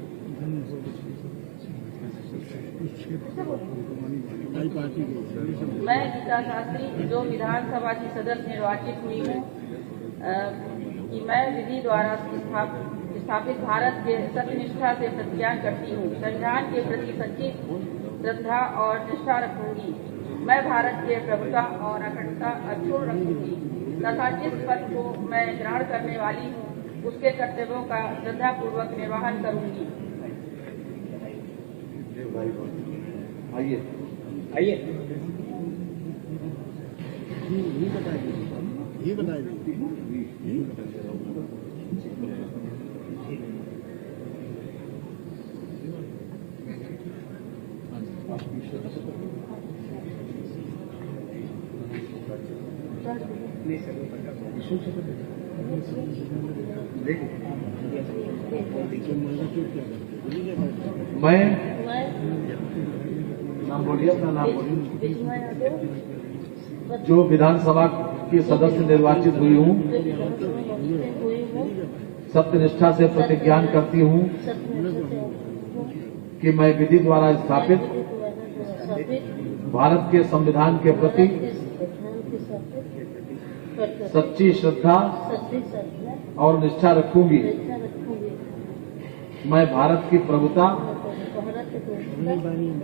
मैं गीता शास्त्री जो विधानसभा की सदस्य निर्वाचित हुई हूँ कि मैं विधि द्वारा स्थापित भारत के सत्यनिष्ठा से प्रतिज्ञा करती हूँ संविधान के प्रति सच्ची श्रद्धा और निष्ठा रखूंगी। मैं भारत के प्रभुता और अखंडता अक्षुण्ण रखूंगी तथा जिस पद को मैं ग्रहण करने वाली हूँ उसके कर्तव्यों का श्रद्धापूर्वक निर्वहन करूंगी। आइए ये बताइए मैं नाम बोलिए, अपना नाम बोलिए। जो विधानसभा की सदस्य निर्वाचित हुई हूँ, सत्यनिष्ठा से प्रतिज्ञा करती हूँ कि मैं विधि द्वारा स्थापित भारत के संविधान के प्रति सच्ची श्रद्धा और निष्ठा रखूंगी। मैं भारत की प्रभुता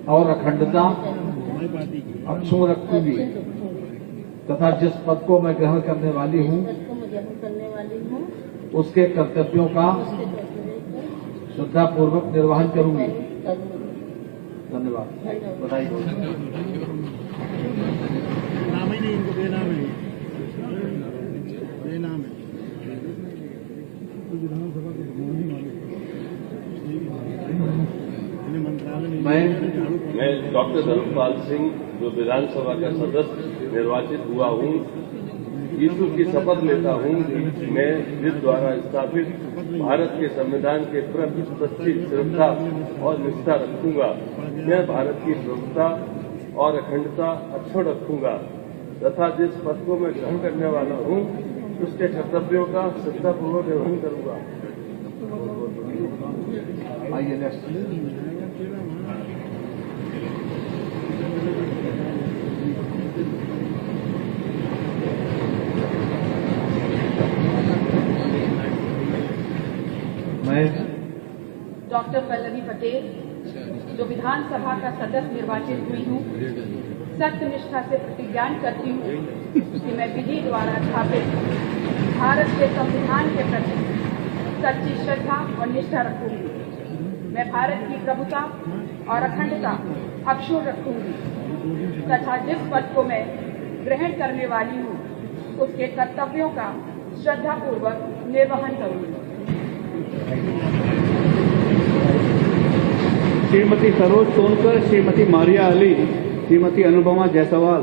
और अखंडता अक्षुण्ण रखूंगी तथा जिस पद को मैं ग्रहण करने वाली हूँ उसके कर्तव्यों का श्रद्धापूर्वक निर्वहन करूंगी। धन्यवाद। बधाई हो। मैं डॉक्टर धर्मपाल सिंह जो विधानसभा का सदस्य निर्वाचित हुआ हूँ, ईश्वर की शपथ लेता हूँ कि मैं विधि द्वारा स्थापित भारत के संविधान के प्रति सच्ची श्रद्धा और निष्ठा रखूंगा। मैं भारत की प्रभुता और अखंडता अक्षुण्ण रखूंगा तथा जिस पद को मैं ग्रहण करने वाला हूँ उसके कर्तव्यों का श्रद्धापूर्वक निर्वहन करूंगा। आइए नेक्स्ट। मैं डॉक्टर पल्लवी पटेल जो विधानसभा का सदस्य निर्वाचित हुई हूँ, सत्यनिष्ठा से प्रतिज्ञा करती हूँ कि मैं विधि द्वारा स्थापित भारत के संविधान के प्रति सच्ची श्रद्धा और निष्ठा रखूंगी। मैं भारत की प्रभुता और अखंडता अक्षुण्ण रखूंगी तथा जिस पद को मैं ग्रहण करने वाली हूँ उसके कर्तव्यों का श्रद्धापूर्वक निर्वहन करूंगी। श्रीमती सरोज सोनकर, श्रीमती मारिया अली, श्रीमती अनुपमा जायसवाल,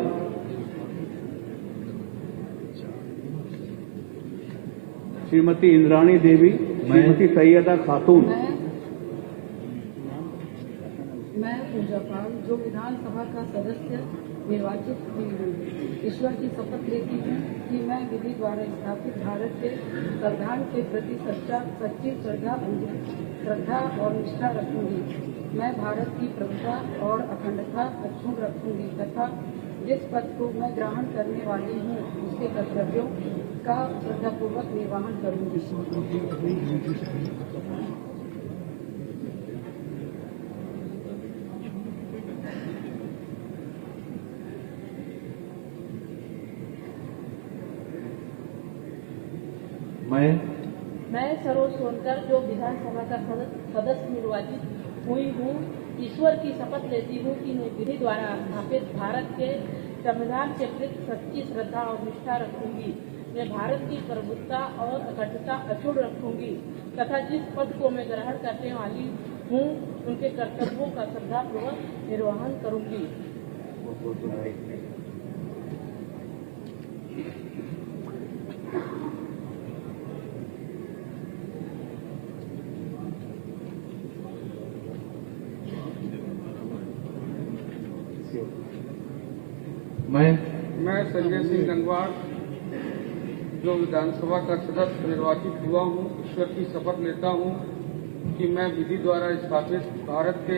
श्रीमती इंद्राणी देवी, श्रीमती सैयदा खातून। मैं पूजा पाल जो विधानसभा का सदस्य निर्वाचित हुई हूँ, ईश्वर की शपथ लेती हूँ कि मैं विधि द्वारा स्थापित भारत के संविधान के प्रति सच्ची श्रद्धा और निष्ठा रखूंगी। मैं भारत की प्रभुता और अखंडता अक्षुण्ण रखूंगी तथा जिस पद को मैं ग्रहण करने वाली हूँ उसके कर्तव्यों का श्रद्धापूर्वक निर्वहन करूंगी। मैं सरोज सोनकर जो विधानसभा का सदस्य निर्वाचित हुई हूँ, ईश्वर की शपथ लेती हूँ कि मैं विधि द्वारा स्थापित भारत के संविधान के प्रति सच्ची श्रद्धा और निष्ठा रखूंगी। मैं भारत की प्रभुत्ता और अखंडता अक्षुण्ण रखूंगी तथा जिस पद को मैं ग्रहण करने वाली हूँ उनके कर्तव्यों का श्रद्धापूर्वक निर्वहन करूंगी। मैं संजय सिंह गंगवार जो विधानसभा का सदस्य निर्वाचित हुआ हूँ, ईश्वर की शपथ लेता हूँ कि मैं विधि द्वारा स्थापित भारत के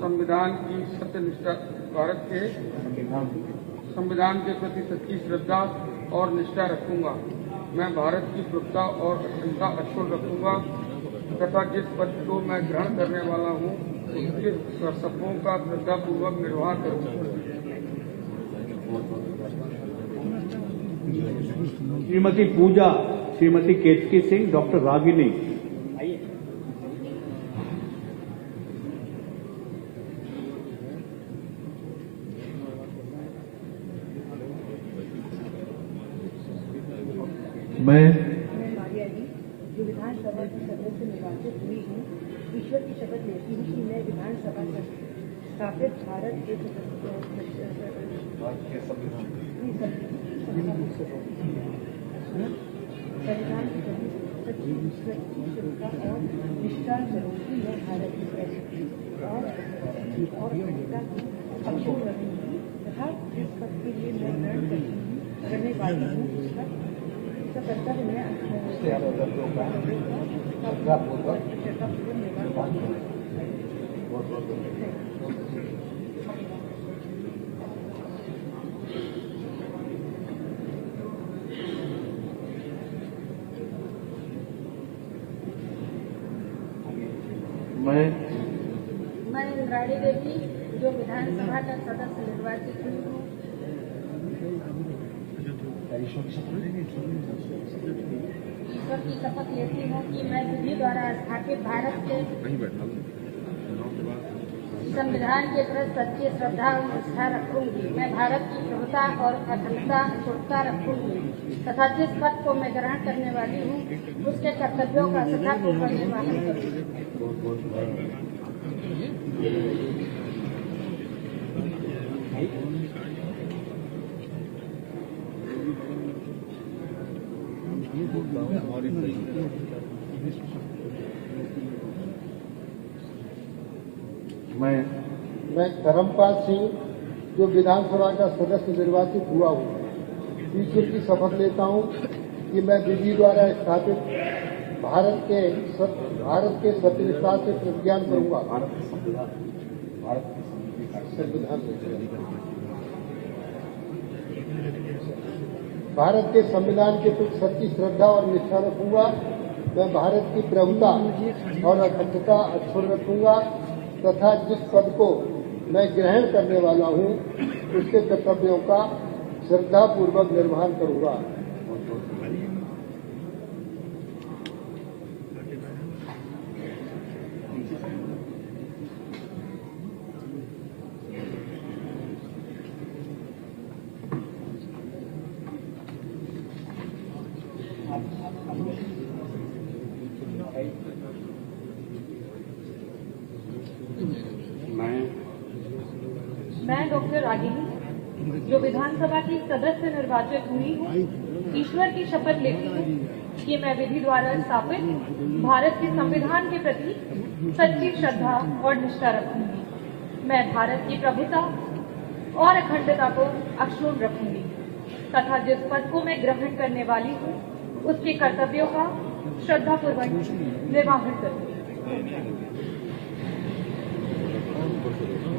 संविधान की सत्यनिष्ठा, भारत के संविधान के प्रति सच्ची श्रद्धा और निष्ठा रखूंगा। मैं भारत की प्रभुत्ता और अखंडता अक्षुण्ण रखूंगा तथा जिस पद को मैं ग्रहण करने वाला हूँ उसके कर्तव्यों का श्रद्धापूर्वक निर्वाह करूंगा। श्रीमती पूजा, श्रीमती केतकी सिंह, डॉक्टर रागिनी। मैं मारिया जी जो विधानसभा की सदस्य निर्वाचित हुई हूँ, ईश्वर की शपथ लेती हूँ कि मैं विधानसभा में स्थापित भारत के संविधान की सच्ची श्रद्धा और निष्ठा करूंगी। मैं भारत की प्रभुत्ता और अखंडता की अक्षुण्ण रहूंगी तथा जिस पद के लिए मैं ग्रहण करने वाली हूँ उसका कर्तव्य में मैं इंद्राणी देवी जो विधानसभा का सदस्य निर्वाचित हुई हूँ, ईश्वर की शपथ लेती हूँ कि मैं विधि द्वारा स्थापित भारत के संविधान के प्रति सच्ची श्रद्धा और निष्ठा रखूंगी। मैं भारत की प्रभुत्ता और अखंडता अक्षुण्णता रखूंगी तथा जिस पद को मैं ग्रहण करने वाली हूँ उसके कर्तव्यों का श्रद्धापूर्वक निर्वहन करूंगी। मैं धर्मपाल सिंह जो विधानसभा का सदस्य निर्वाचित हुआ हूँ, ईश्वर की शपथ लेता हूँ कि मैं विधि द्वारा स्थापित भारत के सत्यनिष्ठा से प्रतिज्ञा करूंगा। भारत के संविधान के प्रति सच्ची श्रद्धा और निष्ठा रखूंगा। मैं भारत की प्रभुत्ता और अखंडता अक्षुण्ण रखूंगा तथा जिस पद को मैं ग्रहण करने वाला हूँ उसके कर्तव्यों का श्रद्धापूर्वक निर्वहन करूंगा। मैं डॉक्टर रागिनी जो विधानसभा की सदस्य निर्वाचित हुई हूँ, ईश्वर की शपथ लेती हूँ कि मैं विधि द्वारा स्थापित भारत के संविधान के प्रति सच्ची श्रद्धा और निष्ठा रखूंगी। मैं भारत की प्रभुत्ता और अखंडता को अक्षुण्ण रखूंगी तथा जिस पद को मैं ग्रहण करने वाली हूँ उसके कर्तव्यों का श्रद्धापूर्वक निर्वहन करूंगी।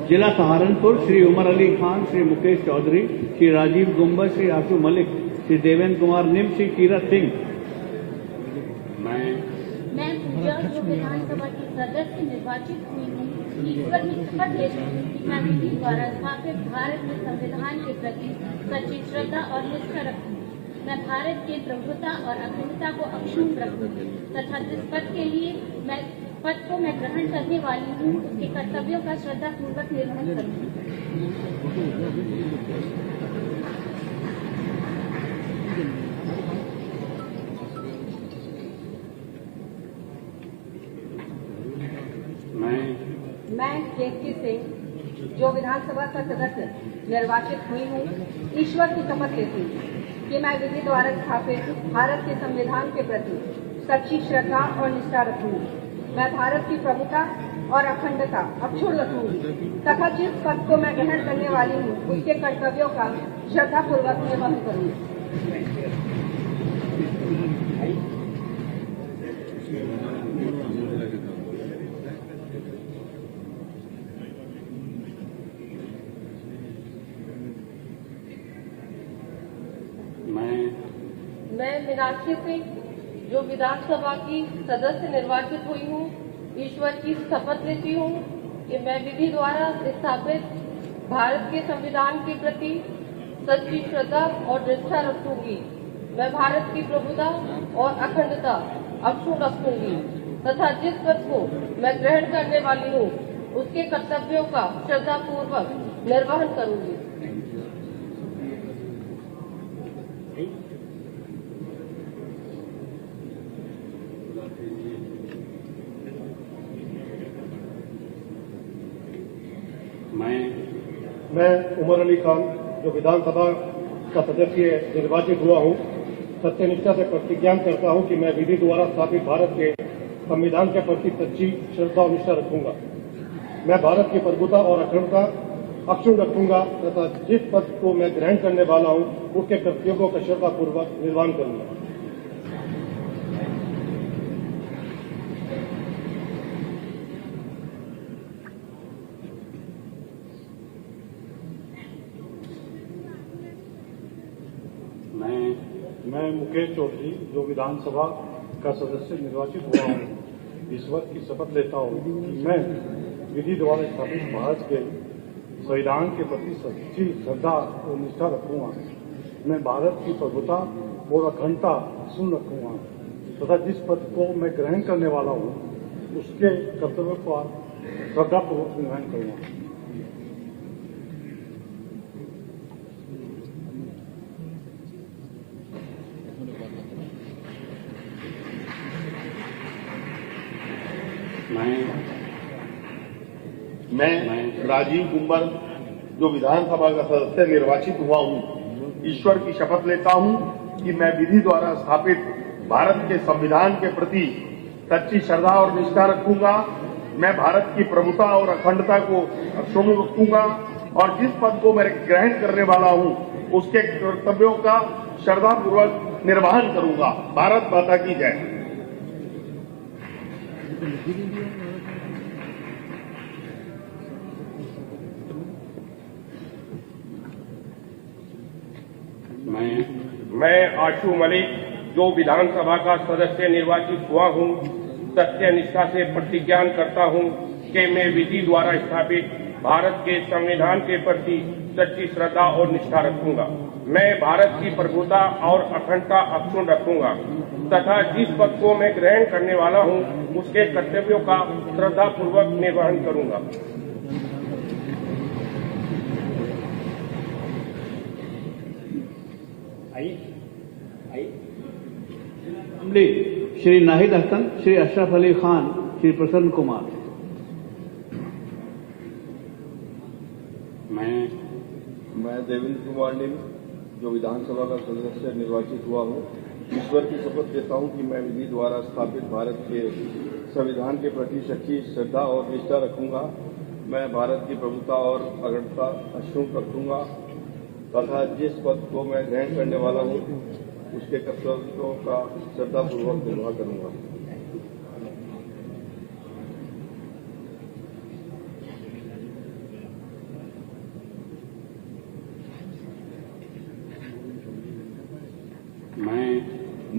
जिला सहारनपुर श्री उमर अली खान, श्री मुकेश चौधरी, श्री राजीव गुम्बर, श्री आशु मलिक, श्री देवेंद्र कुमार निम, श्री कीरत सिंह। मैं पूजा जो विधानसभा की सदस्य निर्वाचित हुई हूँ, ईश्वर की शपथ लेती हूँ कि मैं विधि द्वारा स्थापित भारत के संविधान के प्रति सच्ची श्रद्धा और निष्ठा रखूंगी। मैं भारत के प्रभुता और अखंडता को अक्षुण्ण रखूंगी तथा जिस पद के लिए पद को मैं ग्रहण करने वाली हूँ उसके कर्तव्यों का श्रद्धापूर्वक निर्वहन करूंगी। मैं केतकी सिंह जो विधानसभा का सदस्य निर्वाचित हुई हूँ, ईश्वर की शपथ लेती हूँ कि मैं विधि द्वारा स्थापित भारत के संविधान के प्रति सच्ची श्रद्धा और निष्ठा रखूंगी। मैं भारत की प्रभुता और अखंडता अक्षुण्ण रखूंगी तथा जिस पद को मैं ग्रहण करने वाली हूँ उसके कर्तव्यों का श्रद्धापूर्वक निर्वहन करूंगी। मैं मीनाक्षी सिंह जो विधानसभा की सदस्य निर्वाचित हुई हूँ, ईश्वर की शपथ लेती हूँ कि मैं विधि द्वारा स्थापित भारत के संविधान के प्रति सच्ची श्रद्धा और निष्ठा रखूंगी। मैं भारत की प्रभुता और अखंडता अक्षुण्ण रखूंगी तथा जिस पद को मैं ग्रहण करने वाली हूँ उसके कर्तव्यों का श्रद्धापूर्वक निर्वहन करूंगी। मैं उमर अली खान जो विधानसभा का सदस्य निर्वाचित हुआ हूँ, सत्यनिष्ठा से प्रतिज्ञान करता हूँ कि मैं विधि द्वारा स्थापित भारत के संविधान के प्रति सच्ची श्रद्धा और निष्ठा रखूंगा। मैं भारत की प्रभुता और अखंडता अक्षुण्ण रखूंगा तथा जिस पद को मैं ग्रहण करने वाला हूँ उसके कर्तव्यों का श्रद्धापूर्वक निर्वहन करूंगा। मैं मुकेश चौधरी जो विधानसभा का सदस्य निर्वाचित हुआ हूँ, ईश्वर की शपथ लेता हूँ कि मैं विधि द्वारा स्थापित भारत के संविधान के प्रति सच्ची श्रद्धा और निष्ठा रखूंगा। मैं भारत की प्रभुता और अखंडता अक्षुण्ण रखूंगा तथा जिस पद को मैं ग्रहण करने वाला हूँ उसके कर्तव्यों का श्रद्धापूर्वक निर्वहन करूंगा। मैं राजीव गुम्बर जो विधानसभा का सदस्य निर्वाचित हुआ हूँ, ईश्वर की शपथ लेता हूँ कि मैं विधि द्वारा स्थापित भारत के संविधान के प्रति सच्ची श्रद्धा और निष्ठा रखूंगा। मैं भारत की प्रभुता और अखंडता को अक्षुण्ण रखूंगा और जिस पद को मैं ग्रहण करने वाला हूँ उसके कर्तव्यों का श्रद्धापूर्वक निर्वहन करूंगा। भारत माता की जय। मैं आशु मलिक जो विधानसभा का सदस्य निर्वाचित हुआ हूँ, सत्य निष्ठा से प्रतिज्ञान करता हूँ कि मैं विधि द्वारा स्थापित भारत के संविधान के प्रति सच्ची श्रद्धा और निष्ठा रखूंगा। मैं भारत की प्रभुता और अखंडता अक्षुण्ण रखूंगा तथा जिस पद को मैं ग्रहण करने वाला हूँ उसके कर्तव्यों का श्रद्धापूर्वक निर्वहन करूंगा। श्री नाहिद हसन, श्री अशरफ अली खान, श्री प्रसन्न कुमार। मैं देवेंद्र कुमार निम जो विधानसभा का सदस्य निर्वाचित हुआ हूँ, ईश्वर की शपथ लेता हूँ कि मैं विधि द्वारा स्थापित भारत के संविधान के प्रति सच्ची श्रद्धा और निष्ठा रखूंगा। मैं भारत की प्रभुता और अखंडता अक्षुण्ण रखूंगा तथा जिस पद को मैं ग्रहण करने वाला हूँ उसके कर्तव्यों का श्रद्धापूर्वक निर्वाह करूंगा।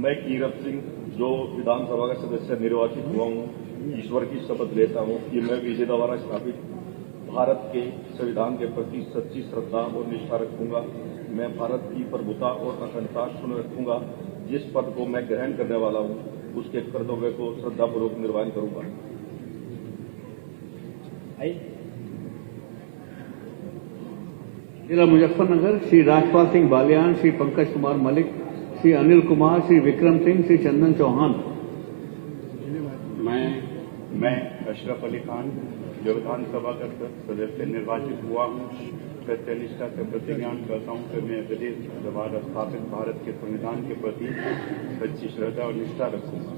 मैं कीरत सिंह जो विधानसभा का सदस्य निर्वाचित हुआ हूँ, ईश्वर की शपथ लेता हूँ कि मैं विधि द्वारा स्थापित भारत के संविधान के प्रति सच्ची श्रद्धा और निष्ठा रखूंगा। मैं भारत की प्रभुता और अखंडता सुन रखूंगा। जिस पद को मैं ग्रहण करने वाला हूँ उसके कर्तव्य को श्रद्धापूर्वक निर्वहन करूंगा। जिला मुजफ्फरनगर श्री राजपाल सिंह बालियान, श्री पंकज कुमार मलिक, श्री अनिल कुमार, श्री विक्रम सिंह, श्री चंदन चौहान। मैं अशरफ अली खान जो विधानसभा का सदस्य निर्वाचित हुआ हूँ, सत्यनिष्ठा से प्रतिज्ञान करता हूँ कि मैं विधि द्वारा स्थापित भारत के संविधान के प्रति सच्ची श्रद्धा और निष्ठा रखूंगा।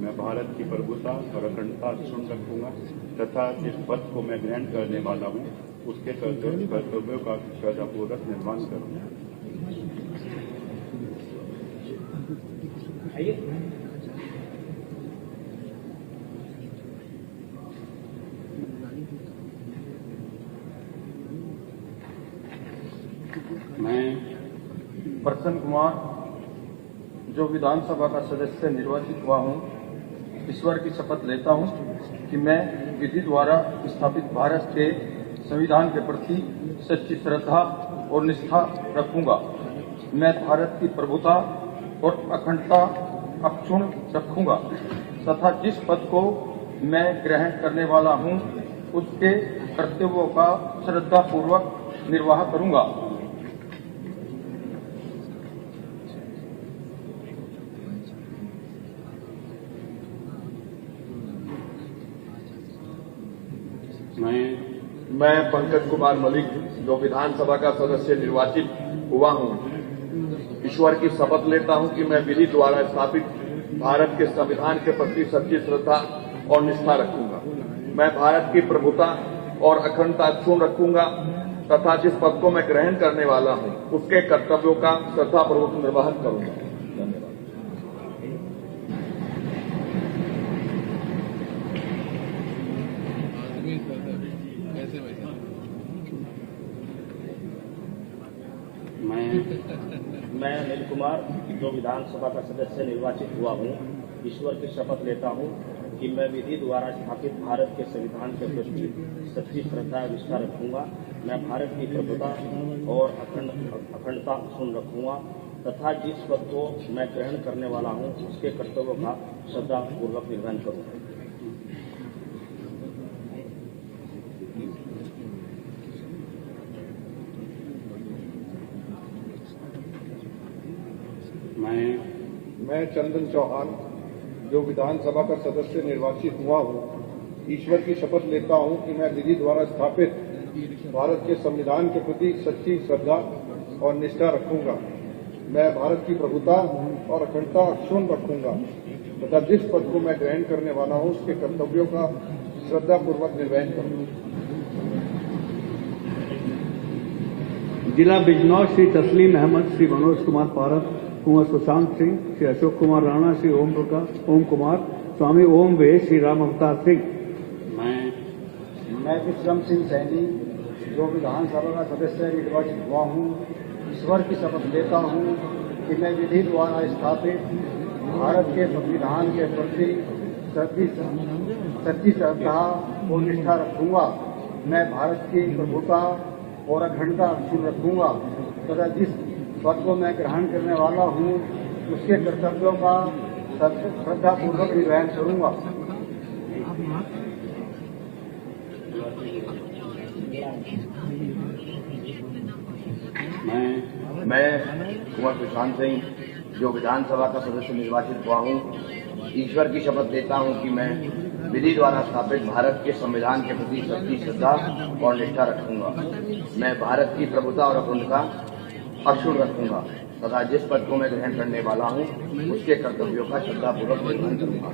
मैं भारत की प्रभुता और अखंडता सुन रखूंगा तथा जिस पद को मैं ग्रहण करने वाला हूँ उसके कर्तव्यों का श्रद्धापूर्वक निर्वहन करूंगा। मैं प्रसन्न कुमार जो विधानसभा का सदस्य निर्वाचित हुआ हूँ, ईश्वर की शपथ लेता हूँ कि मैं विधि द्वारा स्थापित भारत के संविधान के प्रति सच्ची श्रद्धा और निष्ठा रखूंगा। मैं भारत की प्रभुता और अखंडता अक्षुण्ण रखूंगा तथा जिस पद को मैं ग्रहण करने वाला हूं उसके कर्तव्यों का श्रद्धापूर्वक निर्वाह करूंगा। मैं पंकज कुमार मलिक जो विधानसभा का सदस्य निर्वाचित हुआ हूं, ईश्वर की शपथ लेता हूं कि मैं विधि द्वारा स्थापित भारत के संविधान के प्रति सच्ची श्रद्धा और निष्ठा रखूंगा। मैं भारत की प्रभुता और अखंडता सुन रखूंगा तथा जिस पद को मैं ग्रहण करने वाला हूं उसके कर्तव्यों का श्रद्धापूर्वक निर्वहन करूंगा। मैं अनिल कुमार जो विधानसभा का सदस्य निर्वाचित हुआ हूँ, ईश्वर की शपथ लेता हूँ कि मैं विधि द्वारा स्थापित भारत के संविधान के प्रति सच्ची श्रद्धा और निष्ठा रखूंगा। मैं भारत की प्रभुता और अखंडता सुन रखूंगा तथा जिस पद को मैं ग्रहण करने वाला हूँ उसके कर्तव्यों का श्रद्धापूर्वक निर्वहन करूंगा। मैं चंदन चौहान जो विधानसभा का सदस्य निर्वाचित हुआ हूँ, ईश्वर की शपथ लेता हूँ कि मैं विधि द्वारा स्थापित भारत के संविधान के प्रति सच्ची श्रद्धा और निष्ठा रखूंगा। मैं भारत की प्रभुता और अखंडता सुन रखूंगा तथा जिस पद को मैं ग्रहण करने वाला हूँ उसके कर्तव्यों का श्रद्धापूर्वक निर्वहन करूंगा। जिला बिजनौर श्री तस्लीम अहमद, श्री मनोज कुमार पारक, कुंवर सुशांत सिंह, श्री अशोक कुमार राणा, श्री ओम कुमार, स्वामी ओम वे, श्री राम अवतार सिंह। मैं विक्रम सिंह सैनी जो विधानसभा का सदस्य निर्वाचित हुआ हूँ, ईश्वर की शपथ लेता हूँ कि मैं विधि द्वारा स्थापित भारत के संविधान के प्रति सच्ची श्रद्धा और निष्ठा रखूंगा। मैं भारत की प्रभुता और अखंडता सुन रखूंगा तथा जिस पद को मैं ग्रहण करने वाला हूँ उसके कर्तव्यों का श्रद्धापूर्वक निर्वहन करूंगा। मैं कुंवर सुशांत सिंह जो विधानसभा का सदस्य निर्वाचित हुआ हूँ, ईश्वर की शपथ लेता हूँ कि मैं विधि द्वारा स्थापित भारत के संविधान के प्रति सच्ची श्रद्धा और निष्ठा रखूंगा। मैं भारत की प्रभुता और अखंडता अक्षुण्ण रखूंगा तथा जिस पद को मैं ग्रहण करने वाला हूँ उसके कर्तव्यों का श्रद्धापूर्वक निर्वहन करूंगा।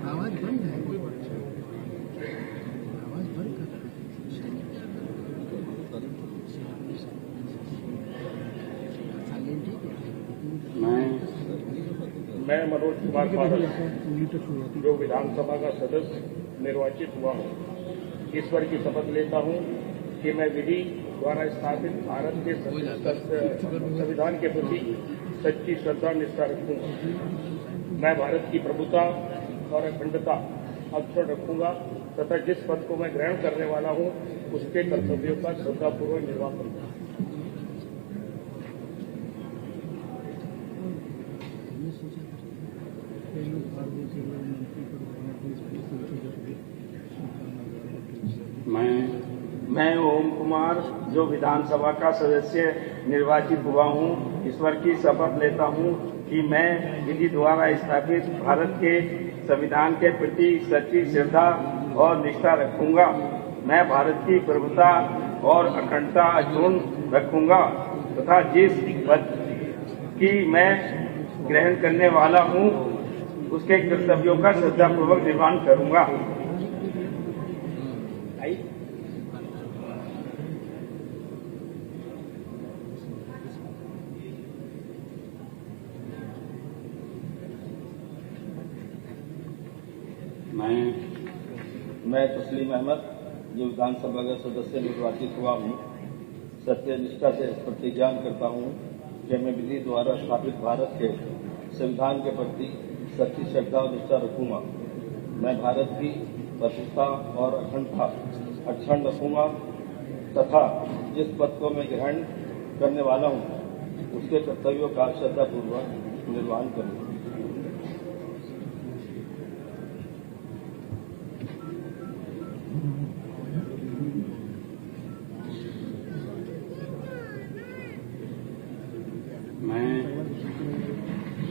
मैं मनोज कुमार पारस जो विधानसभा का सदस्य निर्वाचित हुआ हूँ, ईश्वर की शपथ लेता हूँ कि मैं विधि द्वारा स्थापित भारत के संविधान के प्रति सच्ची श्रद्धा निष्ठा रखूंगा। मैं भारत की प्रभुता और अखंडता अक्षुण्ण रखूंगा तथा जिस पद को मैं ग्रहण करने वाला हूं उसके कर्तव्यों का श्रद्धापूर्वक निर्वाह करूंगा। मैं ओम कुमार जो विधानसभा का सदस्य निर्वाचित हुआ हूँ, ईश्वर की शपथ लेता हूँ कि मैं विधि द्वारा स्थापित भारत के संविधान के प्रति सच्ची श्रद्धा और निष्ठा रखूंगा। मैं भारत की प्रभुता और अखंडता अक्षुण्ण रखूंगा तथा जिस पद की मैं ग्रहण करने वाला हूँ उसके कर्तव्यों का श्रद्धापूर्वक निर्वहन करूंगा। मैं तस्लीम अहमद जो विधानसभा का सदस्य निर्वाचित हुआ हूँ, सत्य निष्ठा से प्रतिज्ञा करता हूँ कि मैं विधि द्वारा स्थापित भारत के संविधान के प्रति सच्ची श्रद्धा और निष्ठा रखूंगा। मैं भारत की प्रभुता और अखंडता अक्षुण्ण रखूंगा तथा जिस पद को मैं ग्रहण करने वाला हूँ उसके कर्तव्यों का श्रद्धापूर्वक निर्वहन करूंगा।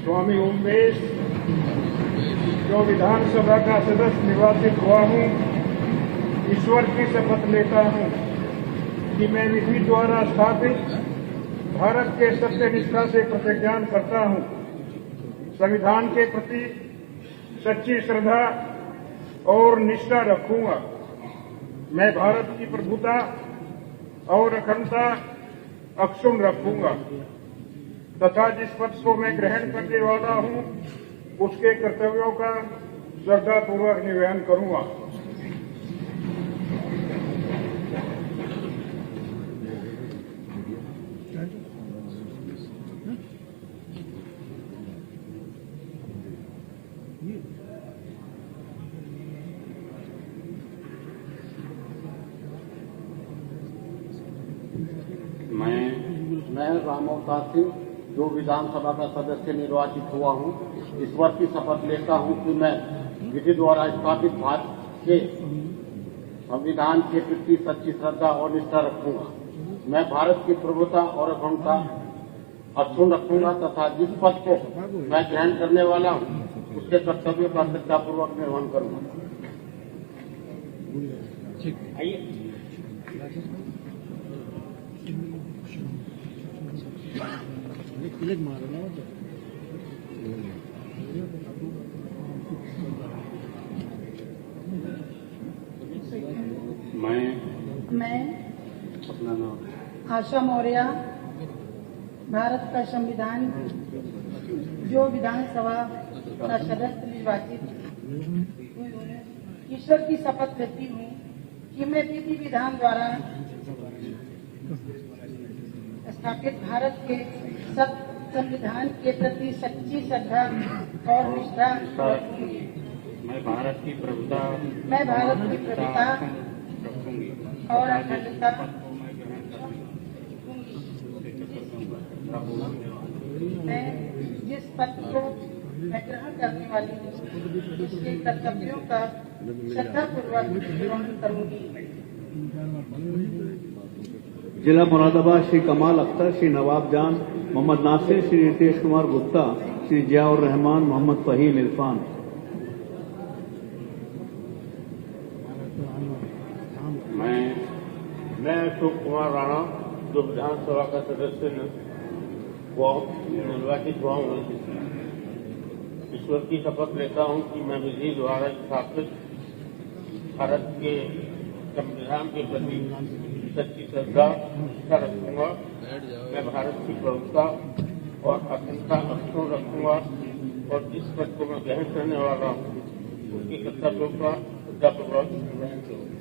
स्वामी ओमवेश जो विधानसभा का सदस्य निर्वाचित हुआ हूँ, ईश्वर की शपथ लेता हूँ कि मैं विधि द्वारा स्थापित भारत के सत्यनिष्ठा से प्रतिज्ञा करता हूँ, संविधान के प्रति सच्ची श्रद्धा और निष्ठा रखूंगा। मैं भारत की प्रभुता और अखंडता अक्षुण्ण रखूंगा तथा जिस पद को मैं ग्रहण करने वाला हूँ उसके कर्तव्यों का श्रद्धापूर्वक निर्वहन करूंगा। मैं राम अवतार सिंह जो विधानसभा का सदस्य निर्वाचित हुआ हूँ, ईश्वर की शपथ लेता हूँ कि मैं विधि द्वारा स्थापित भारत के संविधान के प्रति सच्ची श्रद्धा और निष्ठा रखूंगा। मैं भारत की प्रभुता और अखंडता अक्षुण्ण रखूंगा तथा जिस पद को मैं ग्रहण करने वाला हूँ उसके कर्तव्यों का श्रद्धापूर्वक निर्वहन करूंगा। मैं आशा मौर्य भारत का संविधान जो विधानसभा का सदस्य निर्वाचित हुई हूँ, ईश्वर की शपथ लेती हूँ कि मैं विधि विधान द्वारा स्थापित भारत के संविधान के प्रति सच्ची श्रद्धा और निष्ठा रखूंगी। मैं भारत की प्रभुता और अखंडता मैं जिस पद को मैं ग्रहण करने वाली हूँ उसके कर्तव्यों का श्रद्धापूर्वक निर्वहन करूंगी। जिला मुरादाबाद श्री कमाल अख्तर, श्री नवाब जान, मोहम्मद नासिर, श्री रितेश कुमार गुप्ता, श्री जियाउर रहमान, मोहम्मद फहीम इरफान। मैं अशोक कुमार राणा जो विधानसभा का सदस्य निर्वाचित हुआ हूँ, ईश्वर की शपथ लेता हूँ कि मैं विधि द्वारा स्थापित भारत के संविधान के प्रति सच्ची श्रद्धा निष्ठा रखूंगा। मैं भारत की प्रभुता और अखंडता अक्षुण्ण रखूंगा और जिस पद को मैं ग्रहण करने वाला हूँ उसके कर्तव्यों का श्रद्धापूर्वक निर्वहन करूंगा।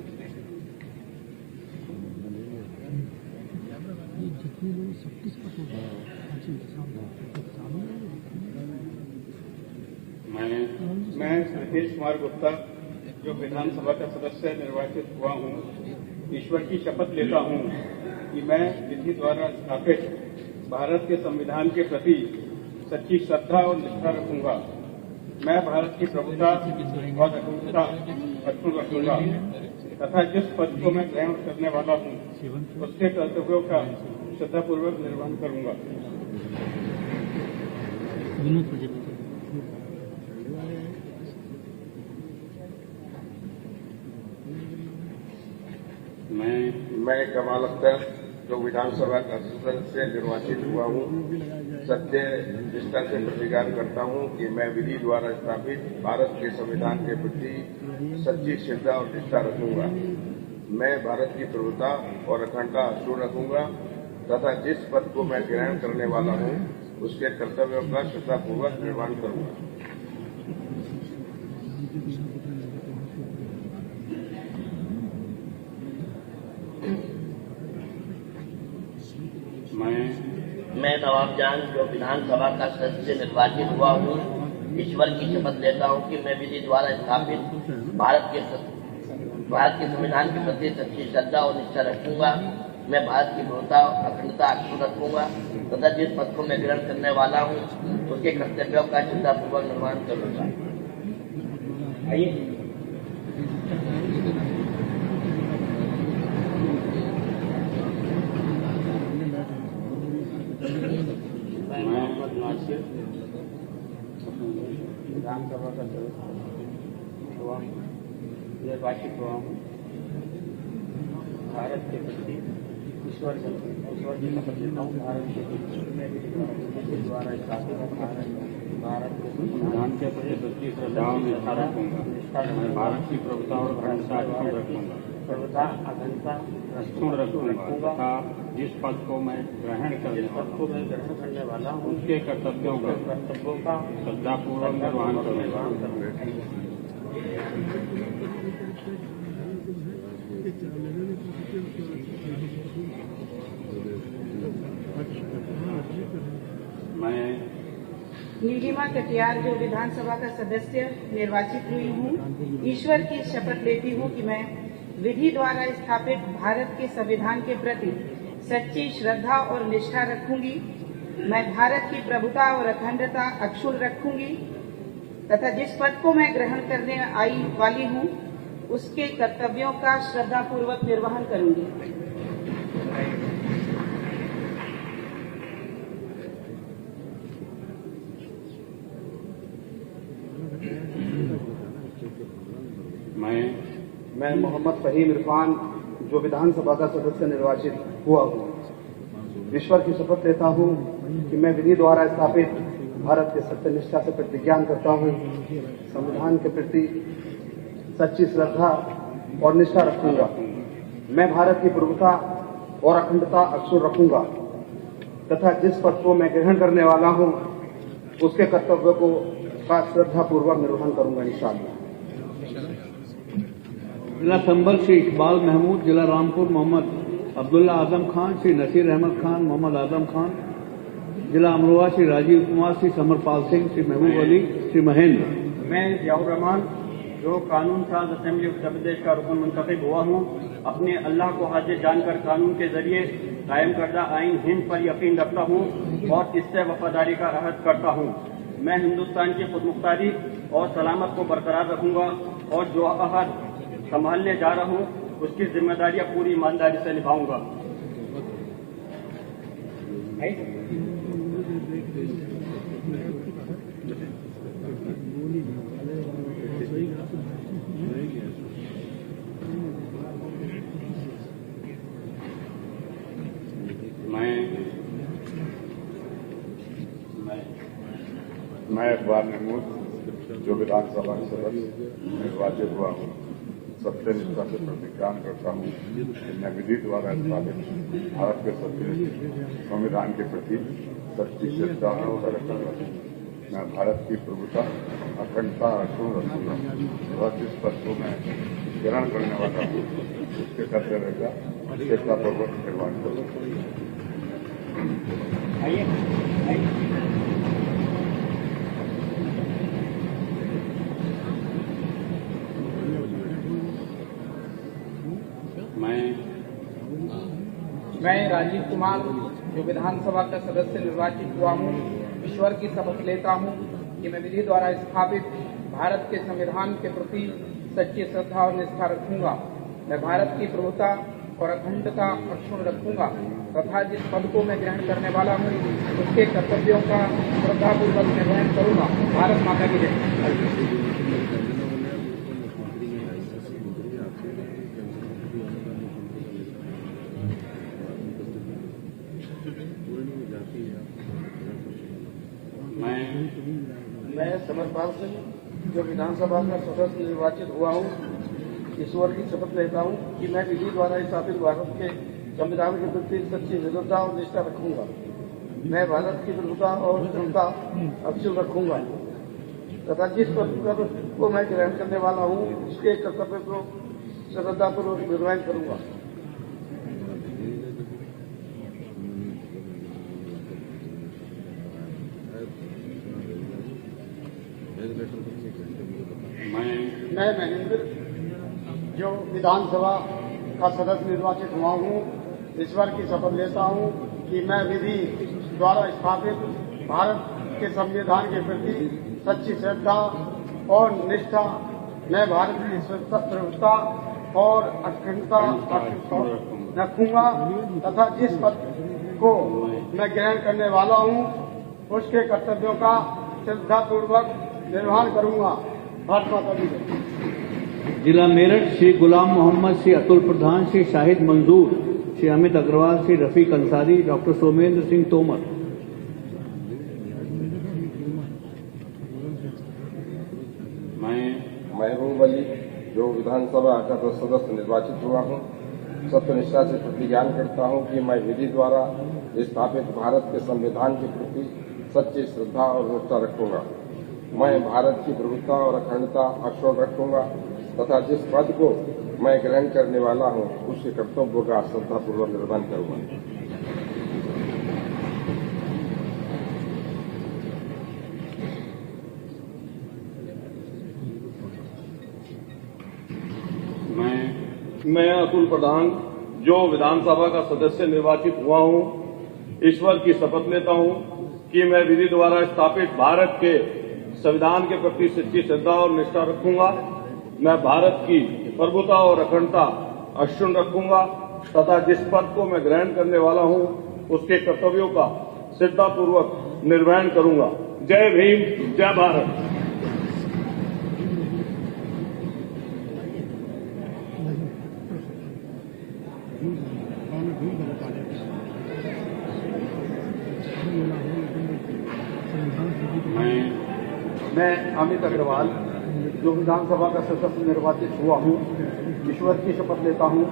मैं रितेश कुमार गुप्ता जो विधानसभा का सदस्य निर्वाचित हुआ हूँ, ईश्वर की शपथ लेता हूँ कि मैं विधि द्वारा स्थापित भारत के संविधान के प्रति सच्ची श्रद्धा और निष्ठा रखूंगा। मैं भारत की प्रभुता और अखंडता अक्षुण्ण रखूंगा तथा जिस पद को मैं ग्रहण करने वाला हूँ उसके कर्तव्यों का श्रद्धापूर्वक निर्वहन करूंगा। मैं कमाल अख्तर जो विधानसभा का सदस्य निर्वाचित हुआ हूँ, सत्य निष्ठा से प्रतिज्ञा करता हूँ कि मैं विधि द्वारा स्थापित भारत के संविधान के प्रति सच्ची श्रद्धा और निष्ठा रखूंगा। मैं भारत की प्रभुता और अखंडता अक्षुण्ण रखूंगा तथा जिस पद को मैं ग्रहण करने वाला हूँ उसके कर्तव्यों का श्रद्धापूर्वक निर्वहन करूंगा। मैं नवाब जान जो विधानसभा का सदस्य निर्वाचित हुआ हूँ, ईश्वर की शपथ लेता हूँ कि मैं विधि द्वारा स्थापित भारत के संविधान के प्रति सच्ची श्रद्धा और निष्ठा रखूंगा। मैं भारत की प्रभुता और अखंडता अक्षुण्ण रखूंगा तथा जिस पद को मैं ग्रहण करने वाला हूँ उसके कर्तव्यों का श्रद्धापूर्वक निर्वहन करूंगा। विधानसभा का सदस्य निर्वाचित हुआ हूँ। भारत के प्रति ईश्वर की शपथ लेता हूँ। भारत के विधि द्वारा स्थापित भारत के संविधान के प्रति सच्ची श्रद्धा और निष्ठा रखूंगा। मैं भारत की प्रभुता और अखंडता अक्षुण्ण रखूंगा। प्रभुता अखंडता अक्षुण्ण रखूंगा तथा जिस पद को मैं ग्रहण करने वाला हूँ उसके कर्तव्यों का श्रद्धापूर्वक निर्वहन करूंगा। मैं नीलिमा कटियार जो विधानसभा का सदस्य निर्वाचित हुई हूँ, ईश्वर की शपथ लेती हूँ कि मैं विधि द्वारा स्थापित भारत के संविधान के प्रति सच्ची श्रद्धा और निष्ठा रखूंगी। मैं भारत की प्रभुता और अखंडता अक्षुण्ण रखूंगी तथा जिस पद को मैं ग्रहण करने आई वाली हूँ उसके कर्तव्यों का श्रद्धापूर्वक निर्वहन करूंगी। मैं मोहम्मद फहीम इरफान जो विधानसभा का सदस्य निर्वाचित हुआ हूँ, ईश्वर की शपथ लेता हूँ कि मैं विधि द्वारा स्थापित भारत के सत्यनिष्ठा से प्रतिज्ञा करता हूँ, संविधान के प्रति सच्ची श्रद्धा और निष्ठा रखूंगा। मैं भारत की प्रभुता और अखंडता अक्षुण्ण रखूंगा तथा जिस पद को मैं ग्रहण करने वाला हूँ उसके कर्तव्यों को का श्रद्धापूर्वक निर्वहन करूंगा इंशाअल्लाह। जिला संबल श्री इकबाल महमूद, जिला रामपुर मोहम्मद अब्दुल्ला आजम खान, श्री नसीर अहमद खान, मोहम्मद आजम खान, जिला अमरोहा श्री राजीव कुमार, श्री समरपाल सिंह, श्री महबूब अली, श्री महेंद्र। मैं जियाउर रहमान जो कानून साज असेंबली उत्तर प्रदेश का रुकन मुंतखब हुआ हूँ, अपने अल्लाह को हाजिर जानकर कानून के जरिए कायम करदा आइन हिंद पर यकीन रखता हूँ और इससे वफादारी का अहद करता हूँ। मैं हिंदुस्तान की खुदमुख्तारी और सलामत को बरकरार रखूंगा और जो अहद संभालने जा रहा हूँ उसकी जिम्मेदारियां पूरी ईमानदारी से निभाऊंगा। मैं इकबाल महमूद जो विधानसभा सदस्य निर्वाचित हुआ हूँ, सत्यनिष्ठा से प्रतिज्ञा करता हूँ कि मैं विधि द्वारा स्थापित भारत के संविधान के प्रति सच्ची श्रद्धा और रखूंगा। मैं भारत की प्रभुता अखंडता अक्षुण्ण रखूंगा और जिस पद को मैं ग्रहण करने वाला हूँ उसके कर्तव्य का श्रद्धापूर्वक निर्वहन करूंगा। मैं राजीव कुमार जो विधानसभा का सदस्य निर्वाचित हुआ हूँ, ईश्वर की शपथ लेता हूँ कि मैं विधि द्वारा स्थापित भारत के संविधान के प्रति सच्ची श्रद्धा और निष्ठा रखूंगा। मैं भारत की प्रभुता और अखंडता अक्षुण्ण रखूंगा तथा जिस पद को मैं ग्रहण करने वाला हूँ उसके कर्तव्यों का श्रद्धापूर्वक निर्वहन करूंगा। भारत माता की जय। मैं समरपाल सिंह जो विधानसभा का सदस्य निर्वाचित हुआ हूँ, ईश्वर की शपथ लेता हूँ कि मैं विधि द्वारा स्थापित भारत के संविधान के प्रति सच्ची श्रद्धा और निष्ठा रखूंगा। मैं भारत की प्रभुता और क्षमता अक्षुण्ण रखूंगा तथा जिस पद को मैं ग्रहण करने वाला हूँ उसके कर्तव्य को श्रद्धापूर्वक निर्वहन करूंगा। मैं महेंद्र जो विधानसभा का सदस्य निर्वाचित हुआ हूँ, ईश्वर की शपथ लेता हूँ कि मैं विधि द्वारा स्थापित भारत के संविधान के प्रति सच्ची श्रद्धा और निष्ठा, मैं भारत की प्रभुता और अखंडता रखूंगा तथा जिस पद को मैं ग्रहण करने वाला हूँ उसके कर्तव्यों का श्रद्धापूर्वक निर्वहन करूंगा। भारत माता की जय। जिला मेरठ श्री गुलाम मोहम्मद, श्री अतुल प्रधान, श्री शाहिद मंजूर, श्री अमित अग्रवाल, श्री रफीक अंसारी, डॉक्टर सोमेंद्र सिंह तोमर। मैं महबूब अली जो विधानसभा का सदस्य निर्वाचित हुआ हूँ, सत्यनिष्ठा से प्रतिज्ञान करता हूँ कि मैं विधि द्वारा स्थापित भारत के संविधान के प्रति सच्ची श्रद्धा और निष्ठा रखूंगा। मैं भारत की प्रभुता और अखंडता अक्षुण्ण रखूंगा तथा जिस पद को मैं ग्रहण करने वाला हूं उसके कर्तव्यों का श्रद्धापूर्वक निर्वहन करूंगा। मैं अतुल प्रधान जो विधानसभा का सदस्य निर्वाचित हुआ हूं, ईश्वर की शपथ लेता हूं कि मैं विधि द्वारा स्थापित भारत के संविधान के प्रति सच्ची श्रद्धा और निष्ठा रखूंगा। मैं भारत की प्रभुता और अखंडता अक्षुण्ण रखूंगा तथा जिस पद को मैं ग्रहण करने वाला हूं उसके कर्तव्यों का श्रद्धापूर्वक निर्वहन करूंगा। जय भीम, जय भारत। मैं अमित अग्रवाल जो विधानसभा का सदस्य निर्वाचित हुआ हूँ, ईश्वर की शपथ लेता हूँ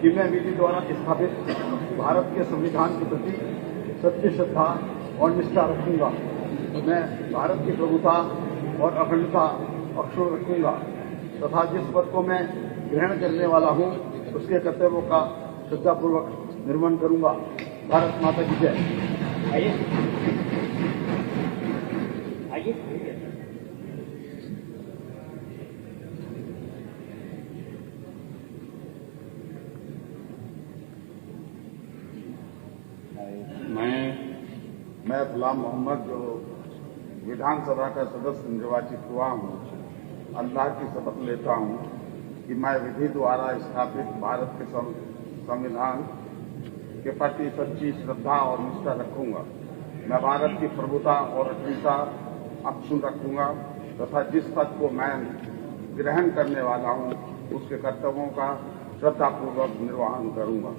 कि मैं विधि द्वारा स्थापित भारत के संविधान के प्रति सच्ची श्रद्धा और निष्ठा रखूंगा। मैं भारत की प्रभुता और अखंडता अक्षुण्ण रखूंगा तथा जिस पद को मैं ग्रहण करने वाला हूँ उसके कर्तव्यों का श्रद्धापूर्वक निर्वहन करूंगा। भारत माता की जय। मैं गुलाम मोहम्मद जो विधानसभा का सदस्य निर्वाचित हुआ हूँ, अल्लाह की शपथ लेता हूँ कि मैं विधि द्वारा स्थापित भारत के संविधान के प्रति सच्ची श्रद्धा और निष्ठा रखूंगा। मैं भारत की प्रभुता और अखंडता अक्षुण्ण रखूंगा तथा जिस पद को मैं ग्रहण करने वाला हूँ उसके कर्तव्यों का श्रद्धापूर्वक निर्वहन करूंगा।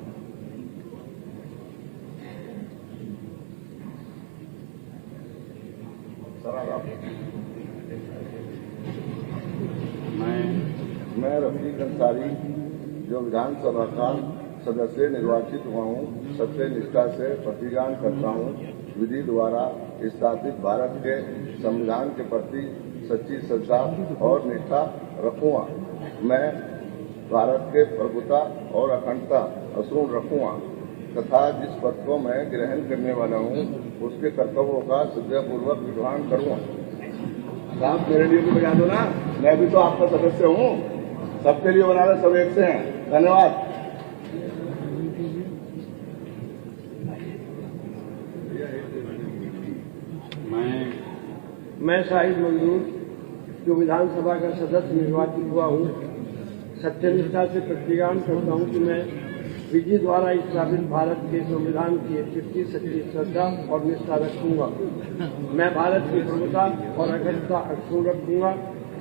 मैं रफीक अंसारी जो विधानसभा का सदस्य निर्वाचित हुआ हूँ, सत्य निष्ठा से प्रतिज्ञान करता हूँ विधि द्वारा स्थापित भारत के संविधान के प्रति सच्ची श्रद्धा और निष्ठा रखूंगा। मैं भारत के प्रभुता और अखंडता अक्षुण्ण रखूंगा तथा जिस पद को मैं ग्रहण करने वाला हूँ उसके कर्तव्यों का श्रद्धापूर्वक निर्वहन करूंगा। आप मेरे लिए भी बजा दो ना, मैं भी तो आपका सदस्य हूँ। सबके लिए बना रहे, सब एक से हैं। धन्यवाद। मैं शाहिद मंजूर जो विधानसभा का सदस्य निर्वाचित हुआ हूँ, सत्यनिष्ठा से प्रतिज्ञान करता हूँ कि मैं विधि द्वारा स्थापित भारत के संविधान की प्रति सच्ची श्रद्धा और निष्ठा रखूंगा। मैं भारत की प्रभुता और अखंडता अक्षुण्ण रखूंगा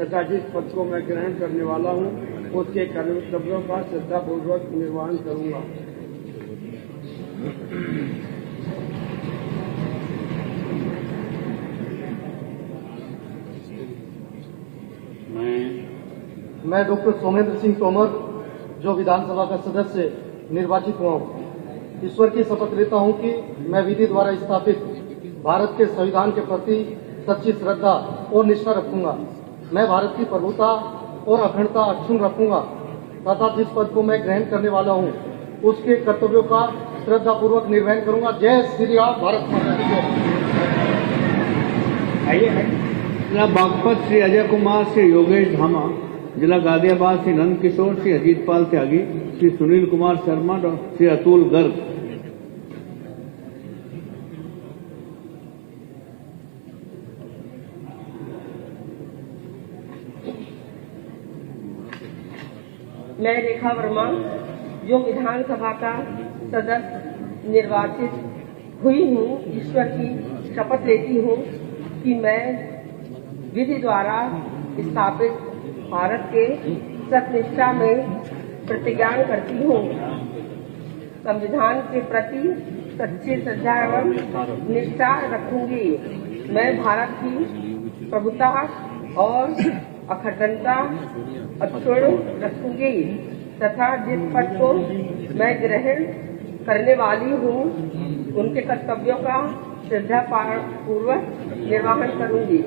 तथा जिस पद को मैं ग्रहण करने वाला हूँ उसके कर्तव्यों का श्रद्धापूर्वक निर्वहन करूंगा। मैं डॉक्टर सोमेंद्र सिंह तोमर जो विधानसभा का सदस्य निर्वाचित हुआ हूँ, ईश्वर की शपथ लेता हूँ कि मैं विधि द्वारा स्थापित भारत के संविधान के प्रति सच्ची श्रद्धा और निष्ठा रखूंगा। मैं भारत की प्रभुता और अखंडता अक्षुण्ण रखूंगा तथा जिस पद को मैं ग्रहण करने वाला हूँ उसके कर्तव्यों का श्रद्धापूर्वक निर्वहन करूंगा। जय श्री राम, भारत माता की जय। जिला बागपत श्री अजय कुमार, श्री योगेश धामा। जिला गाजियाबाद श्री नंद किशोर, श्री अजीत पाल त्यागी, श्री सुनील कुमार शर्मा और श्री अतुल गर्ग। मैं रेखा वर्मा जो विधानसभा का सदस्य निर्वाचित हुई हूँ, ईश्वर की शपथ लेती हूँ कि मैं विधि द्वारा स्थापित भारत के सत्यनिष्ठा में प्रतिज्ञान करती हूँ। संविधान के प्रति सच्ची श्रद्धा एवं निष्ठा रखूंगी। मैं भारत की प्रभुता और अखंडता अक्षुण्ण रखूंगी तथा जिस पद को मैं ग्रहण करने वाली हूँ उनके कर्तव्यों का श्रद्धापूर्वक निर्वहन करूंगी।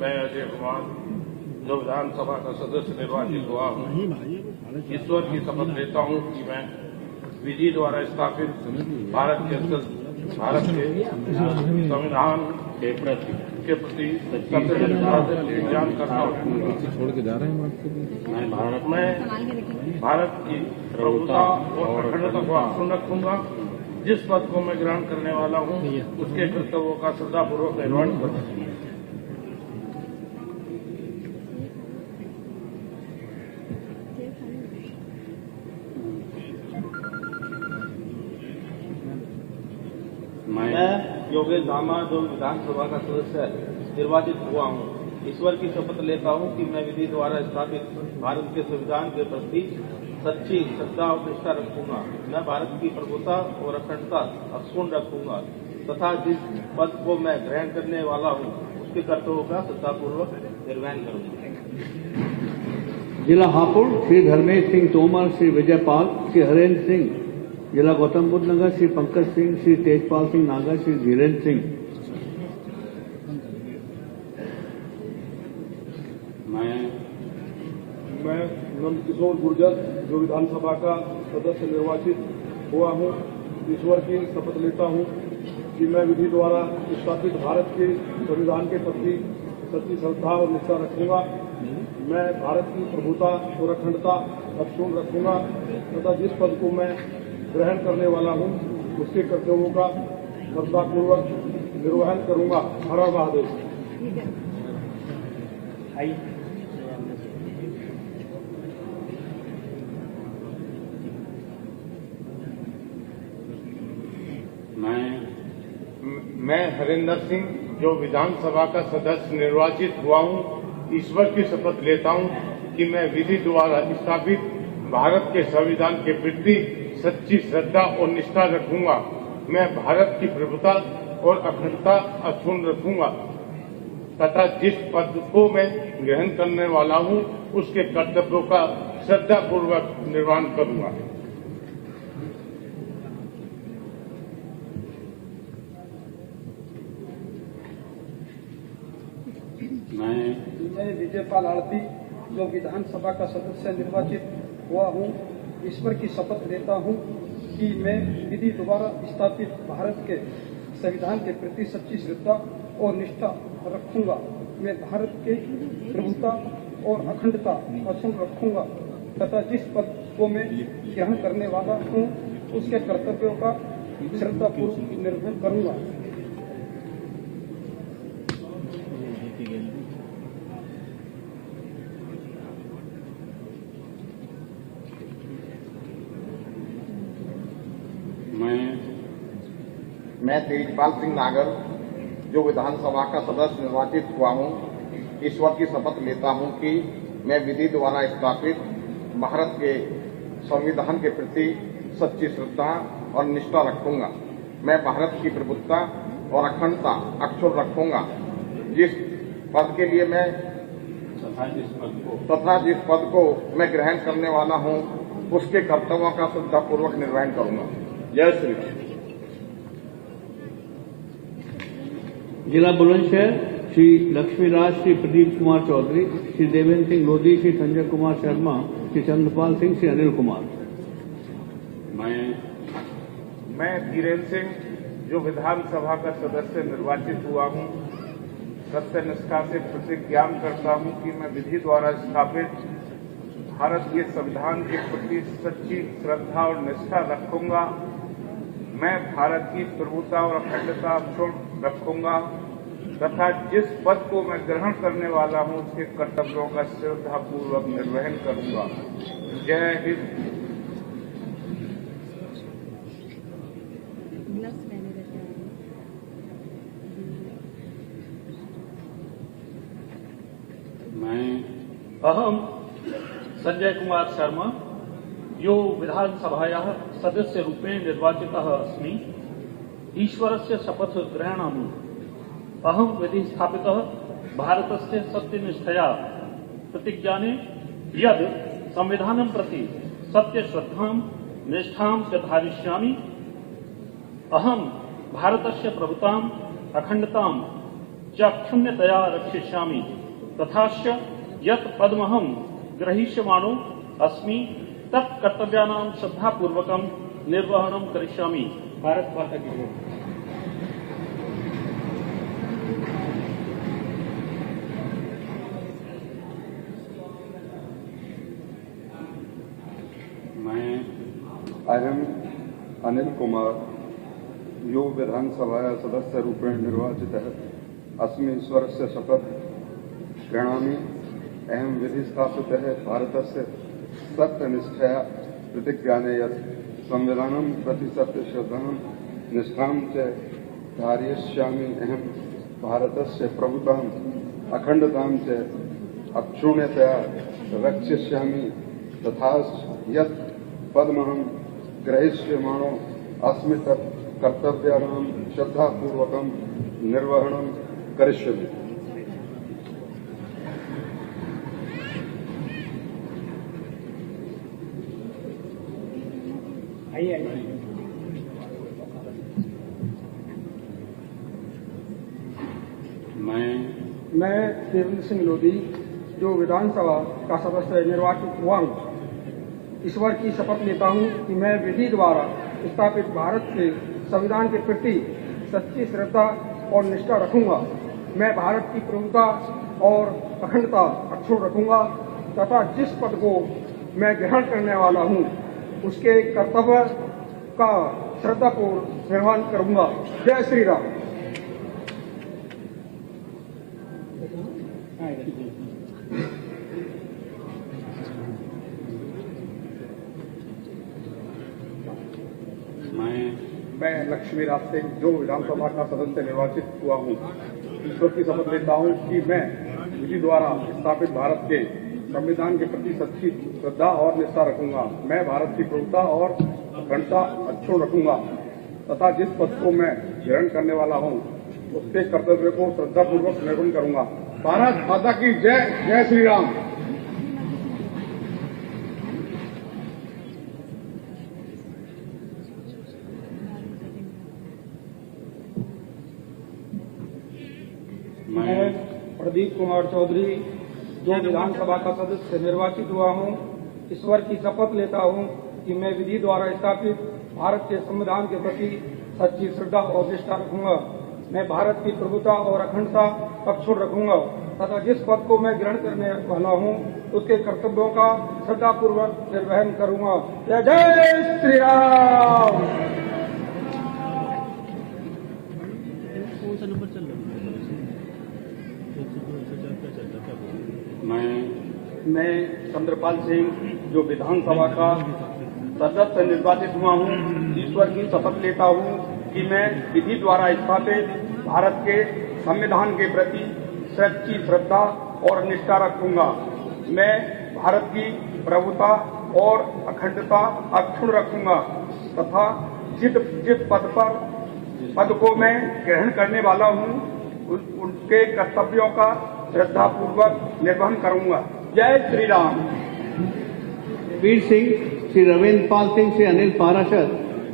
मैं अजय कुमार जो विधानसभा का सदस्य निर्वाचित हुआ हूँ, ईश्वर की शपथ लेता हूँ कि मैं विधि द्वारा स्थापित भारत के संविधान के प्रति ज्ञान करता हूँ। छोड़ के जा रहे हैं मैं भारत की प्रभुता और अखंडता को अक्षुण्ण रखूंगा। जिस पद को मैं ग्रहण करने वाला हूँ उसके कर्तव्यों का श्रद्धापूर्वक निर्वहन करूंगा। मैं योगेश धामा जो विधानसभा का सदस्य निर्वाचित हुआ हूँ, ईश्वर की शपथ लेता हूँ कि मैं विधि द्वारा स्थापित भारत के संविधान के प्रति सच्ची श्रद्धा और निष्ठा रखूंगा। मैं भारत की प्रभुता और अखंडता अक्षुण्ण रखूंगा तथा जिस पद को मैं ग्रहण करने वाला हूँ उसके कर्तव्यों का श्रद्धापूर्वक निर्वहन करूंगा। जिला हापुड़ श्री धर्मेश सिंह तोमर, श्री विजय पाल, श्री हरेंद्र सिंह। जिला गौतम बुद्ध नगर श्री पंकज सिंह, श्री तेजपाल सिंह नागर, श्री धीरेन्द्र सिंह। मैं नंद किशोर गुर्जर जो विधानसभा का सदस्य निर्वाचित हुआ हूँ, ईश्वर की शपथ लेता हूँ कि मैं विधि द्वारा स्थापित भारत के संविधान के प्रति सच्ची श्रद्धा और निष्ठा रखूंगा। मैं भारत की प्रभुता और अखंडता अक्षुण्ण रखूंगा तथा जिस पद को मैं ग्रहण करने वाला हूँ उसके कर्तव्यों का श्रद्धापूर्वक निर्वहन करूंगा। हर हर महादेव। मैं हरिंदर सिंह जो विधानसभा का सदस्य निर्वाचित हुआ हूँ, ईश्वर की शपथ लेता हूँ कि मैं विधि द्वारा स्थापित भारत के संविधान के प्रति सच्ची श्रद्धा और निष्ठा रखूंगा। मैं भारत की प्रभुता और अखंडता अक्षुण्ण रखूंगा तथा जिस पद को मैं ग्रहण करने वाला हूँ उसके कर्तव्यों का श्रद्धापूर्वक निर्वहन करूंगा। मैं विजयपाल आड़ती जो विधानसभा का सदस्य निर्वाचित हुआ हूँ, ईश्वर की शपथ लेता हूँ कि मैं विधि द्वारा स्थापित भारत के संविधान के प्रति सच्ची श्रद्धा और निष्ठा रखूंगा। मैं भारत के प्रभुता और अखंडता अक्षुण्ण रखूंगा तथा जिस पद को मैं ग्रहण करने वाला हूँ उसके कर्तव्यों का श्रद्धापूर्वक निर्वहन करूंगा। मैं तेजपाल सिंह नागर जो विधानसभा का सदस्य निर्वाचित हुआ हूँ, ईश्वर की शपथ लेता हूँ कि मैं विधि द्वारा स्थापित भारत के संविधान के प्रति सच्ची श्रद्धा और निष्ठा रखूंगा। मैं भारत की प्रभुता और अखंडता अक्षुण्ण रखूंगा। जिस पद के लिए मैं तथा जिस पद को मैं ग्रहण करने वाला हूँ उसके कर्तव्यों का श्रद्धापूर्वक निर्वहन करूंगा। जय श्री राम। जिला बुलंदशहर श्री लक्ष्मीराज, श्री प्रदीप कुमार चौधरी, श्री देवेंद्र सिंह लोधी, श्री संजय कुमार शर्मा, श्री चंद्रपाल सिंह, श्री अनिल कुमार। मैं धीरेन्द्र सिंह जो विधानसभा का सदस्य निर्वाचित हुआ हूँ, सत्यनिष्ठा से प्रतिज्ञा करता हूँ कि मैं विधि द्वारा स्थापित भारत के संविधान के प्रति सच्ची श्रद्धा और निष्ठा रखूंगा। मैं भारत की प्रभुता और अखंडता अक्षुण्ण रखूंगा तथा जिस पद को मैं ग्रहण करने वाला हूं उसके कर्तव्यों का श्रद्धापूर्वक निर्वहन करूंगा। जय हिंद। अहम संजय कुमार शर्मा यो विधानसभायाः सदस्यरूपेण निर्वाचितः अस्मि। ईश्वरस्य शपथ ग्रहणामि। अहं विधि स्थापितः भारतस्य सत्यनिष्ठया प्रतिज्ञाने यद् संविधानं प्रति सत्यश्रद्धां निष्ठां च धारयिष्यामि। अहं भारतस्य प्रभुतां अखण्डतां च क्षुण्णतया रक्षिष्यामि तथाच यत् पदमहं ग्रहीष्यमाणो अस्मि तत् कर्तव्यानां श्रद्धापूर्वकं निर्वहणं करिष्यामि। भारत माता की जय। मैं अहम अनिल कुमार यो विधानसभा सदस्य रूपेण निर्वाचितः अस्मि। ईश्वरस्य शपथ गृह्णामि। अहं विधि स्थापितः भारतस्य सत्यनिष्ठया प्रतिज्ञाने यत् संविधानं प्रति सत्यश्रद्धां निष्ठां च धारयिष्यामि। अहं भारतस्य प्रभुतां अखण्डतां च अक्षुण्णतया रक्षिष्यामि तथा यत् पदमहं ग्रहीष्यमाणो अस्मि तत् कर्तव्यानां श्रद्धापूर्वकं निर्वहणं करिष्यामि। मैं देवेंद्र सिंह लोधी जो विधानसभा का सदस्य निर्वाचित हुआ हूँ, ईश्वर की शपथ लेता हूँ कि मैं विधि द्वारा स्थापित भारत के संविधान के प्रति सच्ची श्रद्धा और निष्ठा रखूंगा। मैं भारत की प्रभुता और अखंडता अक्षुण्ण रखूंगा तथा जिस पद को मैं ग्रहण करने वाला हूँ उसके कर्तव्य का श्रद्धापूर्वक निर्वहन करूंगा। जय श्री राम। मैं लक्ष्मीराज सिंह जो विधानसभा का सदस्य निर्वाचित हुआ हूँ, ईश्वर की शपथ लेता हूँ कि मैं विधि द्वारा स्थापित भारत के संविधान के प्रति सच्ची श्रद्धा और निष्ठा रखूंगा। मैं भारत की प्रभुता और अखंडता अक्षुण्ण रखूंगा तथा जिस पद को मैं ग्रहण करने वाला हूँ उसके कर्तव्य को श्रद्धापूर्वक निर्वहन करूंगा। भारत माता की जय। जय श्री राम। मैं प्रदीप कुमार चौधरी जो विधानसभा का सदस्य निर्वाचित हुआ हूँ, ईश्वर की शपथ लेता हूँ कि मैं विधि द्वारा स्थापित भारत के संविधान के प्रति सच्ची श्रद्धा और निष्ठा रखूंगा मैं भारत की प्रभुता और अखंडता अक्षुण्ण रखूंगा तथा जिस पद को मैं ग्रहण करने वाला हूं उसके कर्तव्यों का श्रद्धापूर्वक निर्वहन करूंगा। जय जय श्री राम। मैं चंद्रपाल सिंह जो विधानसभा का सदस्य निर्वाचित हुआ हूं, ईश्वर की शपथ लेता हूं कि मैं विधि द्वारा स्थापित भारत के संविधान के प्रति सच्ची श्रद्धा और निष्ठा रखूंगा। मैं भारत की प्रभुता और अखंडता अक्षुण्ण रखूंगा तथा जिस पद को मैं ग्रहण करने वाला हूं उनके कर्तव्यों का श्रद्धापूर्वक निर्वहन करूंगा। जय श्री राम। वीर सिंह, श्री रविन्द्र पाल सिंह, श्री अनिल पाराशर,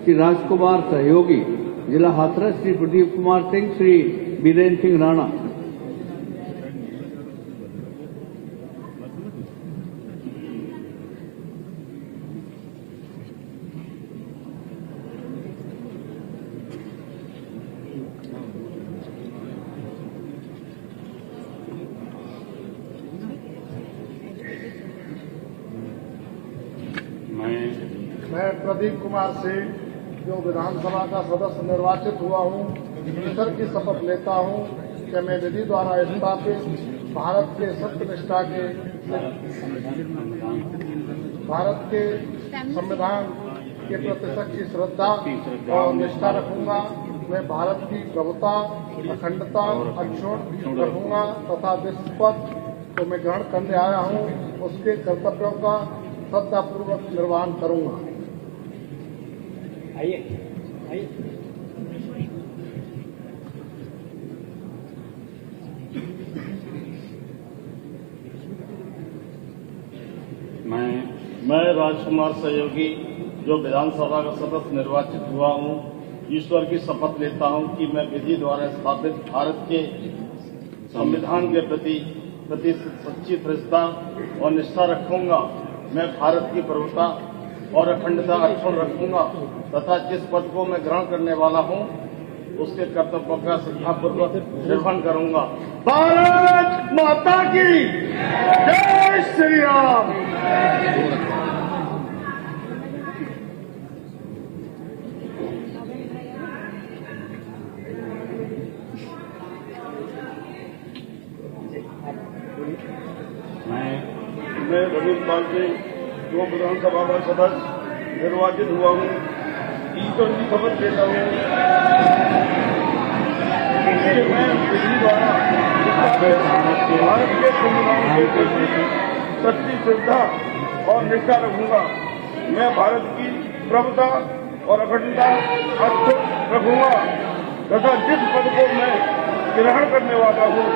श्री राजकुमार सहयोगी, जिला हाथरस श्री प्रदीप कुमार सिंह, श्री बीरेन्द्र सिंह राणा। मैं प्रदीप कुमार सिंह जो विधानसभा का सदस्य निर्वाचित हुआ हूँ, ईश्वर की शपथ लेता हूँ कि मैं विधि द्वारा स्थापित भारत के सत्यनिष्ठा के संविधान के प्रति सच्ची श्रद्धा और निष्ठा रखूंगा। मैं भारत की प्रभुता अखंडता अक्षुण्ण रखूंगा तथा जिस पद को मैं ग्रहण करने आया हूँ उसके कर्तव्यों का श्रद्धापूर्वक निर्वहन करूंगा। आइए मैं राजकुमार सहयोगी जो विधानसभा का सदस्य निर्वाचित हुआ हूं, ईश्वर की शपथ लेता हूं कि मैं विधि द्वारा स्थापित भारत के संविधान के प्रति सच्ची श्रद्धा और निष्ठा रखूंगा। मैं भारत की प्रभुता और अखंडता अक्षुण्ण रखूंगा तथा जिस पद को मैं ग्रहण करने वाला हूं उसके कर्तव्यों का श्रद्धापूर्वक निर्वहन करूंगा। भारत माता की जय श्री राम। मैं रविन्द्र पाल सिंह जो विधानसभा का सदस्य निर्वाचित हुआ हूँ, ईश्वर की शपथ लेता हूँ कि मैं विधि द्वारा भारत के संविधान के प्रति सच्ची श्रद्धा और निष्ठा रखूंगा। मैं भारत की प्रभुता और अखंडता अक्षुण्ण रखूंगा तथा जिस पद को मैं ग्रहण करने वाला हूँ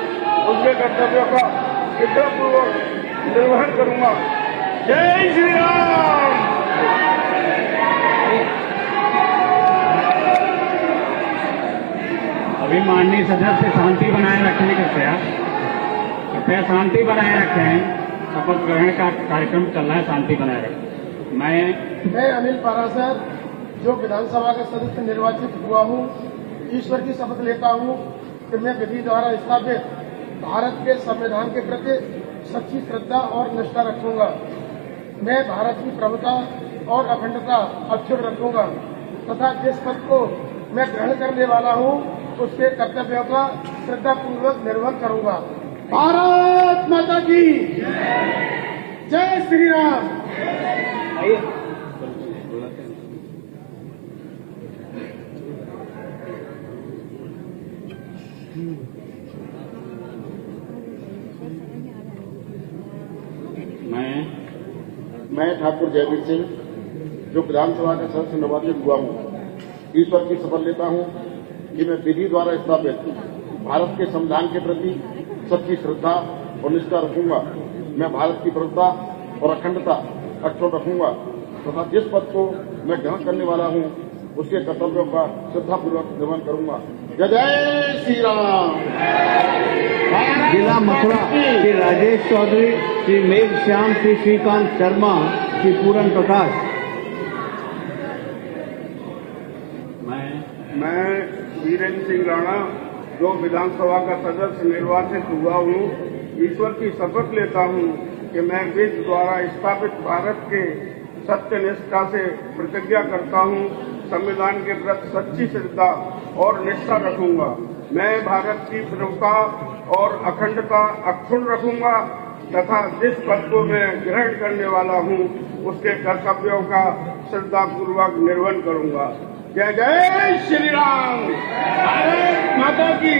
उसके कर्तव्यों का श्रद्धापूर्वक निर्वहन करूंगा। जय श्री राम। अभी माननीय सदस्य शांति बनाए रखने का कृपया शांति बनाए रखें। शपथ ग्रहण का कार्यक्रम चल रहा है, शांति बनाए रखें। मैं अनिल पाराशर जो विधानसभा का सदस्य निर्वाचित हुआ हूँ, ईश्वर की शपथ लेता हूँ कि मैं विधि द्वारा स्थापित भारत के संविधान के प्रति सच्ची श्रद्धा और निष्ठा रखूंगा। मैं भारत की प्रभुता और अखंडता अक्षुण्ण रखूंगा तथा जिस पद को मैं ग्रहण करने वाला हूँ उसके कर्तव्यों का श्रद्धापूर्वक निर्वहन करूंगा। भारत माता की जय श्री राम। मैं ठाकुर जयवीर सिंह जो विधानसभा का सदस्य निर्वाचित हुआ हूँ, ईश्वर की शपथ लेता हूँ कि मैं विधि द्वारा स्थापित भारत के संविधान के प्रति सच्ची श्रद्धा और निष्ठा रखूंगा। मैं भारत की प्रभुता और अखंडता अक्षुण्ण रखूंगा तथा जिस पद को मैं ग्रहण करने वाला हूँ उसके कर्तव्यों का श्रद्धापूर्वक निर्वहन करूंगा। जय जय श्री राम। जिला मथुरा श्री राजेश चौधरी, श्री मेघ श्याम, श्री श्रीकांत शर्मा, श्री पूरन प्रकाश। मैं वीरेन्द्र सिंह राणा जो विधानसभा का सदस्य निर्वाचित हुआ हूँ, ईश्वर की शपथ लेता हूँ कि मैं विधि द्वारा स्थापित भारत के सत्यनिष्ठा से प्रतिज्ञा करता हूँ, संविधान के प्रति सच्ची श्रद्धा और निष्ठा रखूंगा। मैं भारत की प्रभुता और अखंडता अक्षुण्ण रखूंगा तथा जिस पद को मैं ग्रहण करने वाला हूँ उसके कर्तव्यों का श्रद्धापूर्वक निर्वहन करूंगा। जय जय श्री राम। भारत माता की।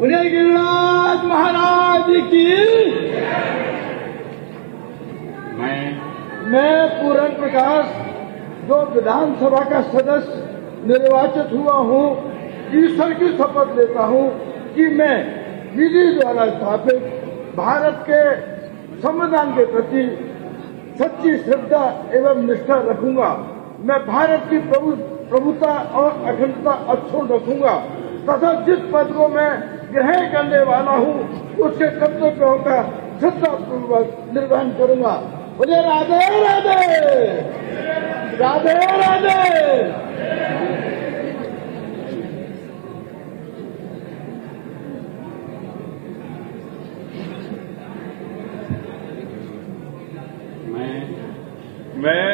उदय गिरिराज महाराज की। मैं पूरन प्रकाश जो विधानसभा का सदस्य निर्वाचित हुआ हूँ, ईश्वर की शपथ लेता हूँ कि मैं विधि द्वारा स्थापित भारत के संविधान के प्रति सच्ची श्रद्धा एवं निष्ठा रखूंगा। मैं भारत की प्रभुता और अखंडता अक्षुण्ण रखूंगा तथा जिस पद को मैं ग्रहण करने वाला हूँ उसके कर्तव्यों का श्रद्धापूर्वक निर्वहन करूंगा। बोले राधे राधे, राधे राधे। मैं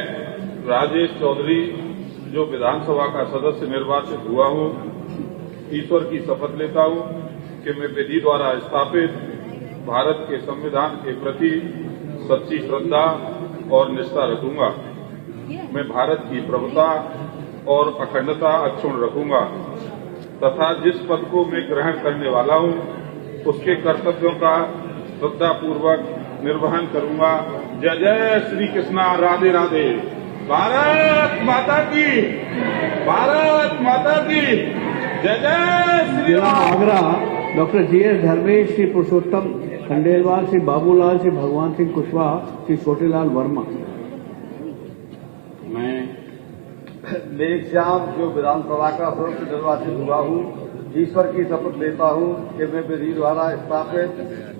राजेश चौधरी जो विधानसभा का सदस्य निर्वाचित हुआ हूँ, ईश्वर की शपथ लेता हूँ कि मैं विधि द्वारा स्थापित भारत के संविधान के प्रति सच्ची श्रद्धा और निष्ठा रखूंगा। मैं भारत की प्रभुता और अखंडता अक्षुण्ण रखूंगा तथा जिस पद को मैं ग्रहण करने वाला हूँ उसके कर्तव्यों का श्रद्धापूर्वक निर्वहन करूंगा। जय जय श्री कृष्णा। राधे राधे। भारत माता की, भारत माता की। जय जय श्री राम। Agra doctor GS. धर्मेश, श्री पुरुषोत्तम खंडेलवाल, श्री बाबूलाल, श्री भगवान सिंह कुशवाहा, श्री छोटेलाल वर्मा। मैं लेखश्याम जो विधानसभा का सदस्य निर्वाचित हुआ हूँ, ईश्वर की शपथ लेता हूँ कि मैं विधि द्वारा स्थापित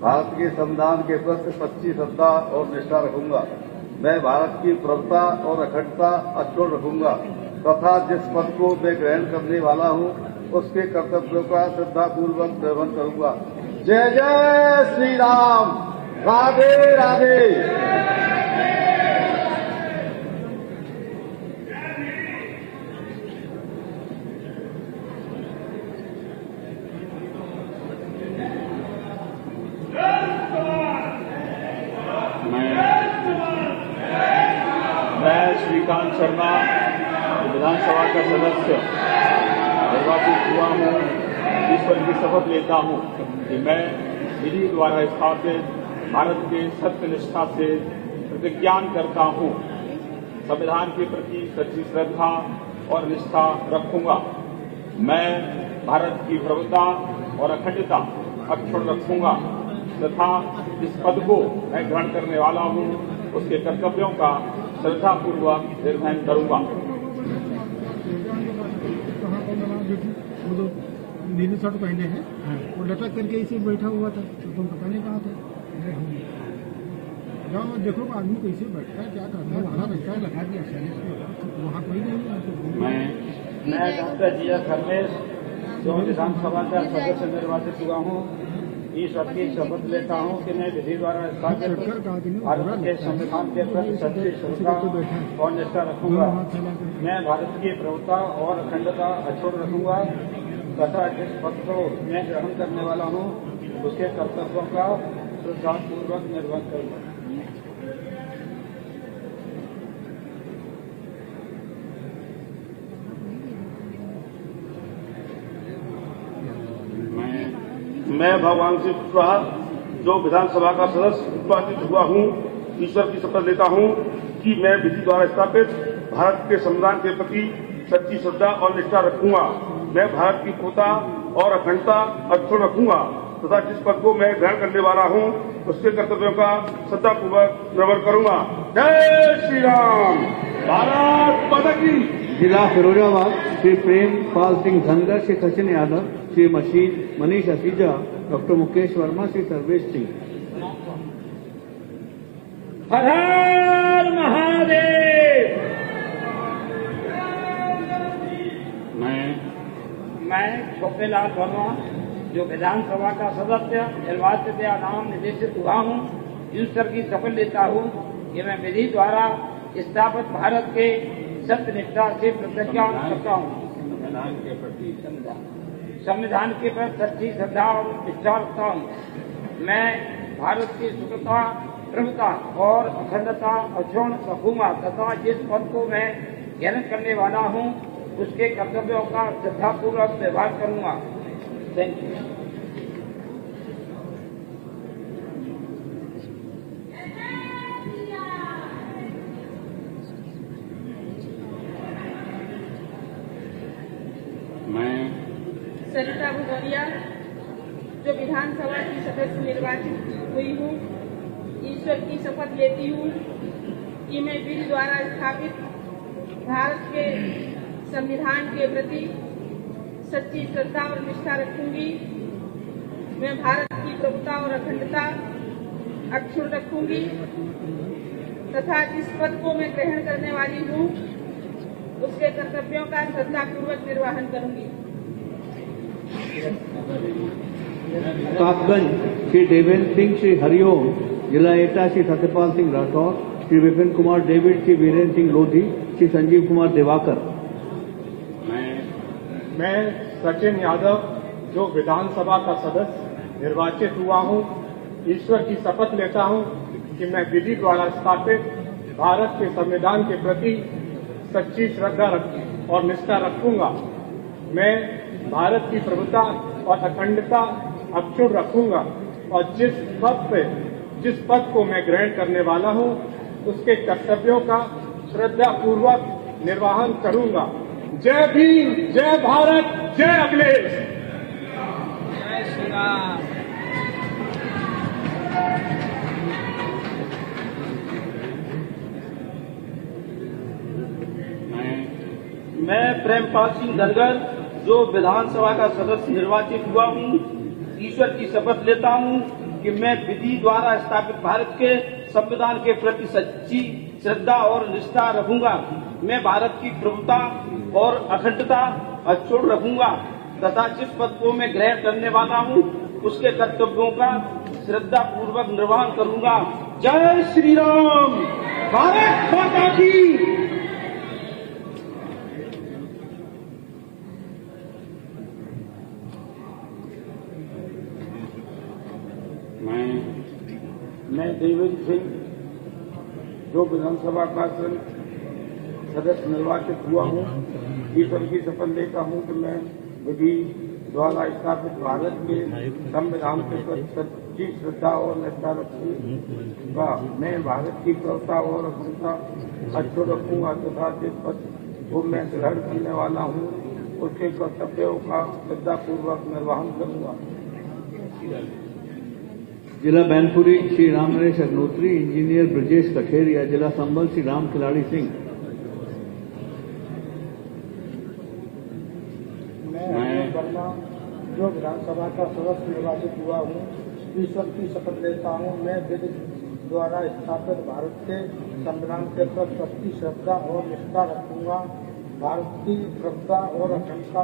भारत के संविधान के प्रति सच्ची श्रद्धा और निष्ठा रखूंगा। मैं भारत की प्रभुता और अखंडता अक्षुण्ण रखूंगा तथा जिस पद को मैं ग्रहण करने वाला हूँ उसके कर्तव्यों का श्रद्धापूर्वक निर्वहन करूंगा। जय जय श्री राम। राधे राधे। मैं श्रीकांत शर्मा विधानसभा का सदस्य निर्वाचित हुआ हूँ, ईश्वर की शपथ लेता हूँ कि मैं विधि द्वारा स्थापित भारत के सत्यनिष्ठा से प्रतिज्ञा करता हूँ, संविधान के प्रति सच्ची श्रद्धा और निष्ठा रखूंगा। मैं भारत की प्रभुता और अखंडता अक्षुण्ण रखूंगा तथा जिस पद को मैं ग्रहण करने वाला हूँ उसके कर्तव्यों का श्रद्धापूर्वक निर्वहन करूंगा। नीले शर्ट पहने हैं, वो लटक करके इसे बैठा हुआ था, तो तुम पता नहीं कहाँ थे। जाओ देखो आदमी कैसे बैठता है, क्या करता है, वहाँ बैठा है, लगा दिया वहाँ कोई नहीं। मैं डॉक्टर जी.एस. धर्मेश जो विधानसभा का सदस्य निर्वाचित हुआ हूँ, ईश्वर की शपथ लेता हूँ कि मैं विधि द्वारा स्थापित भारत के संविधान के प्रति सच्ची श्रद्धा और निष्ठा रखूंगा। मैं भारत की प्रभुता और अखंडता अक्षुण्ण रखूंगा तथा जिस पद को मैं ग्रहण करने वाला हूँ उसके कर्तव्यों का श्रद्धापूर्वक निर्वहन करूंगा। मैं भगवान सिंह कुशवाहा जो विधानसभा का सदस्य निर्वाचित हुआ हूँ, ईश्वर की शपथ लेता हूँ कि मैं विधि द्वारा स्थापित भारत के संविधान के प्रति सच्ची श्रद्धा और निष्ठा रखूंगा। मैं भारत की प्रभुता और अखंडता अक्षुण्ण रखूंगा तथा जिस पद को मैं ग्रहण करने वाला हूँ उसके कर्तव्यों का श्रद्धापूर्वक निर्वहन करूंगा। जय श्री राम। भारत माता की। जिला फिरोजाबाद श्री प्रेम पाल सिंह धनगर, श्री सचिन यादव, श्री मनीष असीजा, डॉक्टर मुकेश वर्मा, श्री सर्वेश सिंह। हर हर महादेव। मैं छोटेलाल वर्मा जो विधानसभा का सदस्य निर्वाचित या नाम निर्देशित हुआ हूँ, ईश्वर की शपथ लेता हूँ कि मैं विधि द्वारा स्थापित भारत के सत्यनिष्ठा से प्रतिज्ञा करता हूँ। संविधान के प्रति सच्ची श्रद्धा और निष्ठा रखता हूँ। मैं भारत की सुरक्षा, प्रभुता और अखंडता अक्षुण्ण रखूंगा तथा जिस पद को मैं ग्रहण करने वाला हूँ उसके कर्तव्यों का श्रद्धापूर्वक व्यवहार करूंगा। Thank you. सरिता भदौरिया जो विधानसभा की सदस्य निर्वाचित हुई हूँ, ईश्वर की शपथ लेती हूँ कि मैं विधि द्वारा स्थापित भारत के संविधान के प्रति सच्ची श्रद्धा और निष्ठा रखूंगी। मैं भारत की प्रभुता और अखंडता अक्षुण्ण रखूंगी तथा जिस पद को मैं ग्रहण करने वाली हूँ उसके कर्तव्यों का श्रद्धापूर्वक निर्वहन करूंगी। कासगंज श्री देवेंद्र सिंह, श्री हरिओम, जिला एटा श्री सत्यपाल सिंह राठौर, श्री विपिन कुमार डेविड, श्री वीरेंद्र सिंह लोधी, श्री संजीव कुमार दिवाकर। मैं सचिन यादव जो विधानसभा का सदस्य निर्वाचित हुआ हूँ, ईश्वर की शपथ लेता हूँ कि मैं विधि द्वारा स्थापित भारत के संविधान के प्रति सच्ची श्रद्धा और निष्ठा रखूंगा। मैं भारत की प्रभुता और अखंडता अक्षुण्ण रखूंगा और जिस पद को मैं ग्रहण करने वाला हूं उसके कर्तव्यों का श्रद्धापूर्वक निर्वहन करूंगा। जय भीम, जय भारत, जय अखिलेश। जय श्री राम। मैं प्रेमपाल सिंह धनगर जो विधानसभा का सदस्य निर्वाचित हुआ हूँ, ईश्वर की शपथ लेता हूँ कि मैं विधि द्वारा स्थापित भारत के संविधान के प्रति सच्ची श्रद्धा और निष्ठा रखूंगा। मैं भारत की प्रभुता और अखंडता अक्षुण्ण रखूंगा तथा जिस पद को मैं ग्रहण करने वाला हूँ उसके कर्तव्यों का श्रद्धा पूर्वक निर्वहन करूंगा। जय श्री राम। भारत माता की। मैं देवेंद्र सिंह जो विधानसभा का सदस्य निर्वाचित हुआ हूँ, ईश्वर की शपथ लेता हूँ कि मैं विधि द्वारा स्थापित भारत के संविधान के प्रति सच्ची श्रद्धा और निष्ठा रखूंगा। मैं भारत की प्रभुता और अखंडता अक्षुण्ण रखूंगा तथा जिस पद को मैं ग्रहण करने वाला हूँ उसके कर्तव्यों का श्रद्धापूर्वक निर्वहन करूंगा। जिला बैनपुरी श्री राम नरेश अग्नोत्री, इंजीनियर ब्रजेश कठेरिया, जिला संबल श्री राम खिलाड़ी सिंह। मैं वर्मा जो विधानसभा का सदस्य निर्वाचित हुआ हूँ, ईश्वर की शपथ लेता हूँ मैं विधि द्वारा स्थापित भारत के संविधान के प्रति सच्ची श्रद्धा और निष्ठा रखूंगा। भारत की प्रभुता और अखंडता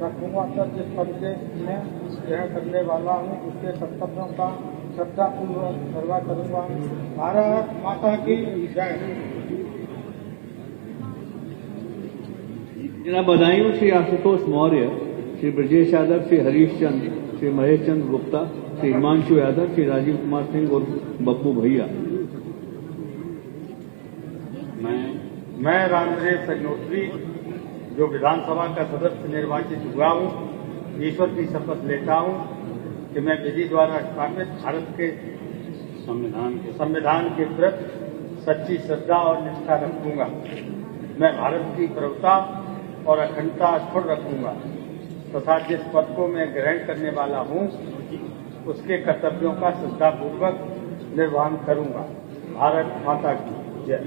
रखूंगा तब जिस पद से मैं ग्रहण करने वाला हूँ उसके कर्तव्यों का श्रद्धापूर्वक निर्वाह करूंगा। भारत माता की जय। जिला बदायूं श्री आशुतोष मौर्य, श्री ब्रजेश यादव, श्री हरीश चंद, श्री महेश चंद गुप्ता, श्री हिमांशु यादव, श्री राजीव कुमार सिंह और बब्बू भैया। मैं राम नरेश अग्नोत्री जो विधानसभा का सदस्य निर्वाचित हुआ हूँ, ईश्वर की शपथ लेता हूँ कि मैं विधि द्वारा स्थापित भारत के संविधान के प्रति सच्ची श्रद्धा और निष्ठा रखूंगा। मैं भारत की प्रभुता और अखंडता अक्षुण्ण रखूंगा तथा जिस पद को मैं ग्रहण करने वाला हूँ उसके कर्तव्यों का श्रद्धापूर्वक निर्वहन करूंगा। भारत माता की जय।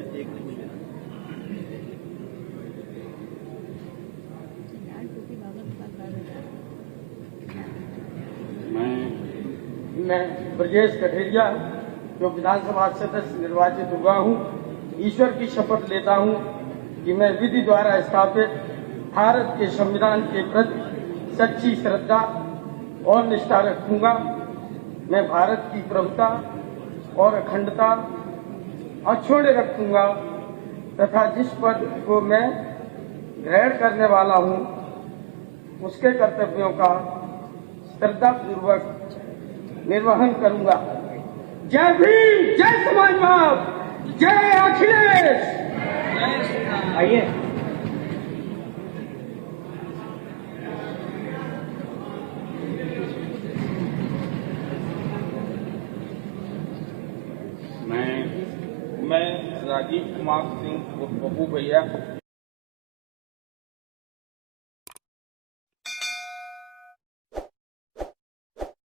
मैं ब्रजेश कठेरिया जो विधानसभा सदस्य निर्वाचित हुआ हूँ, ईश्वर की शपथ लेता हूँ कि मैं विधि द्वारा स्थापित भारत के संविधान के प्रति सच्ची श्रद्धा और निष्ठा रखूंगा। मैं भारत की प्रभुता और अखंडता अक्षुण्ण रखूंगा तथा जिस पद को मैं ग्रहण करने वाला हूँ उसके कर्तव्यों का श्रद्धापूर्वक निर्वहन करूंगा। जय भीम, जय समाजवाद, जय अखिलेश। आइए। मैं राजीव कुमार सिंह बब्बू भैया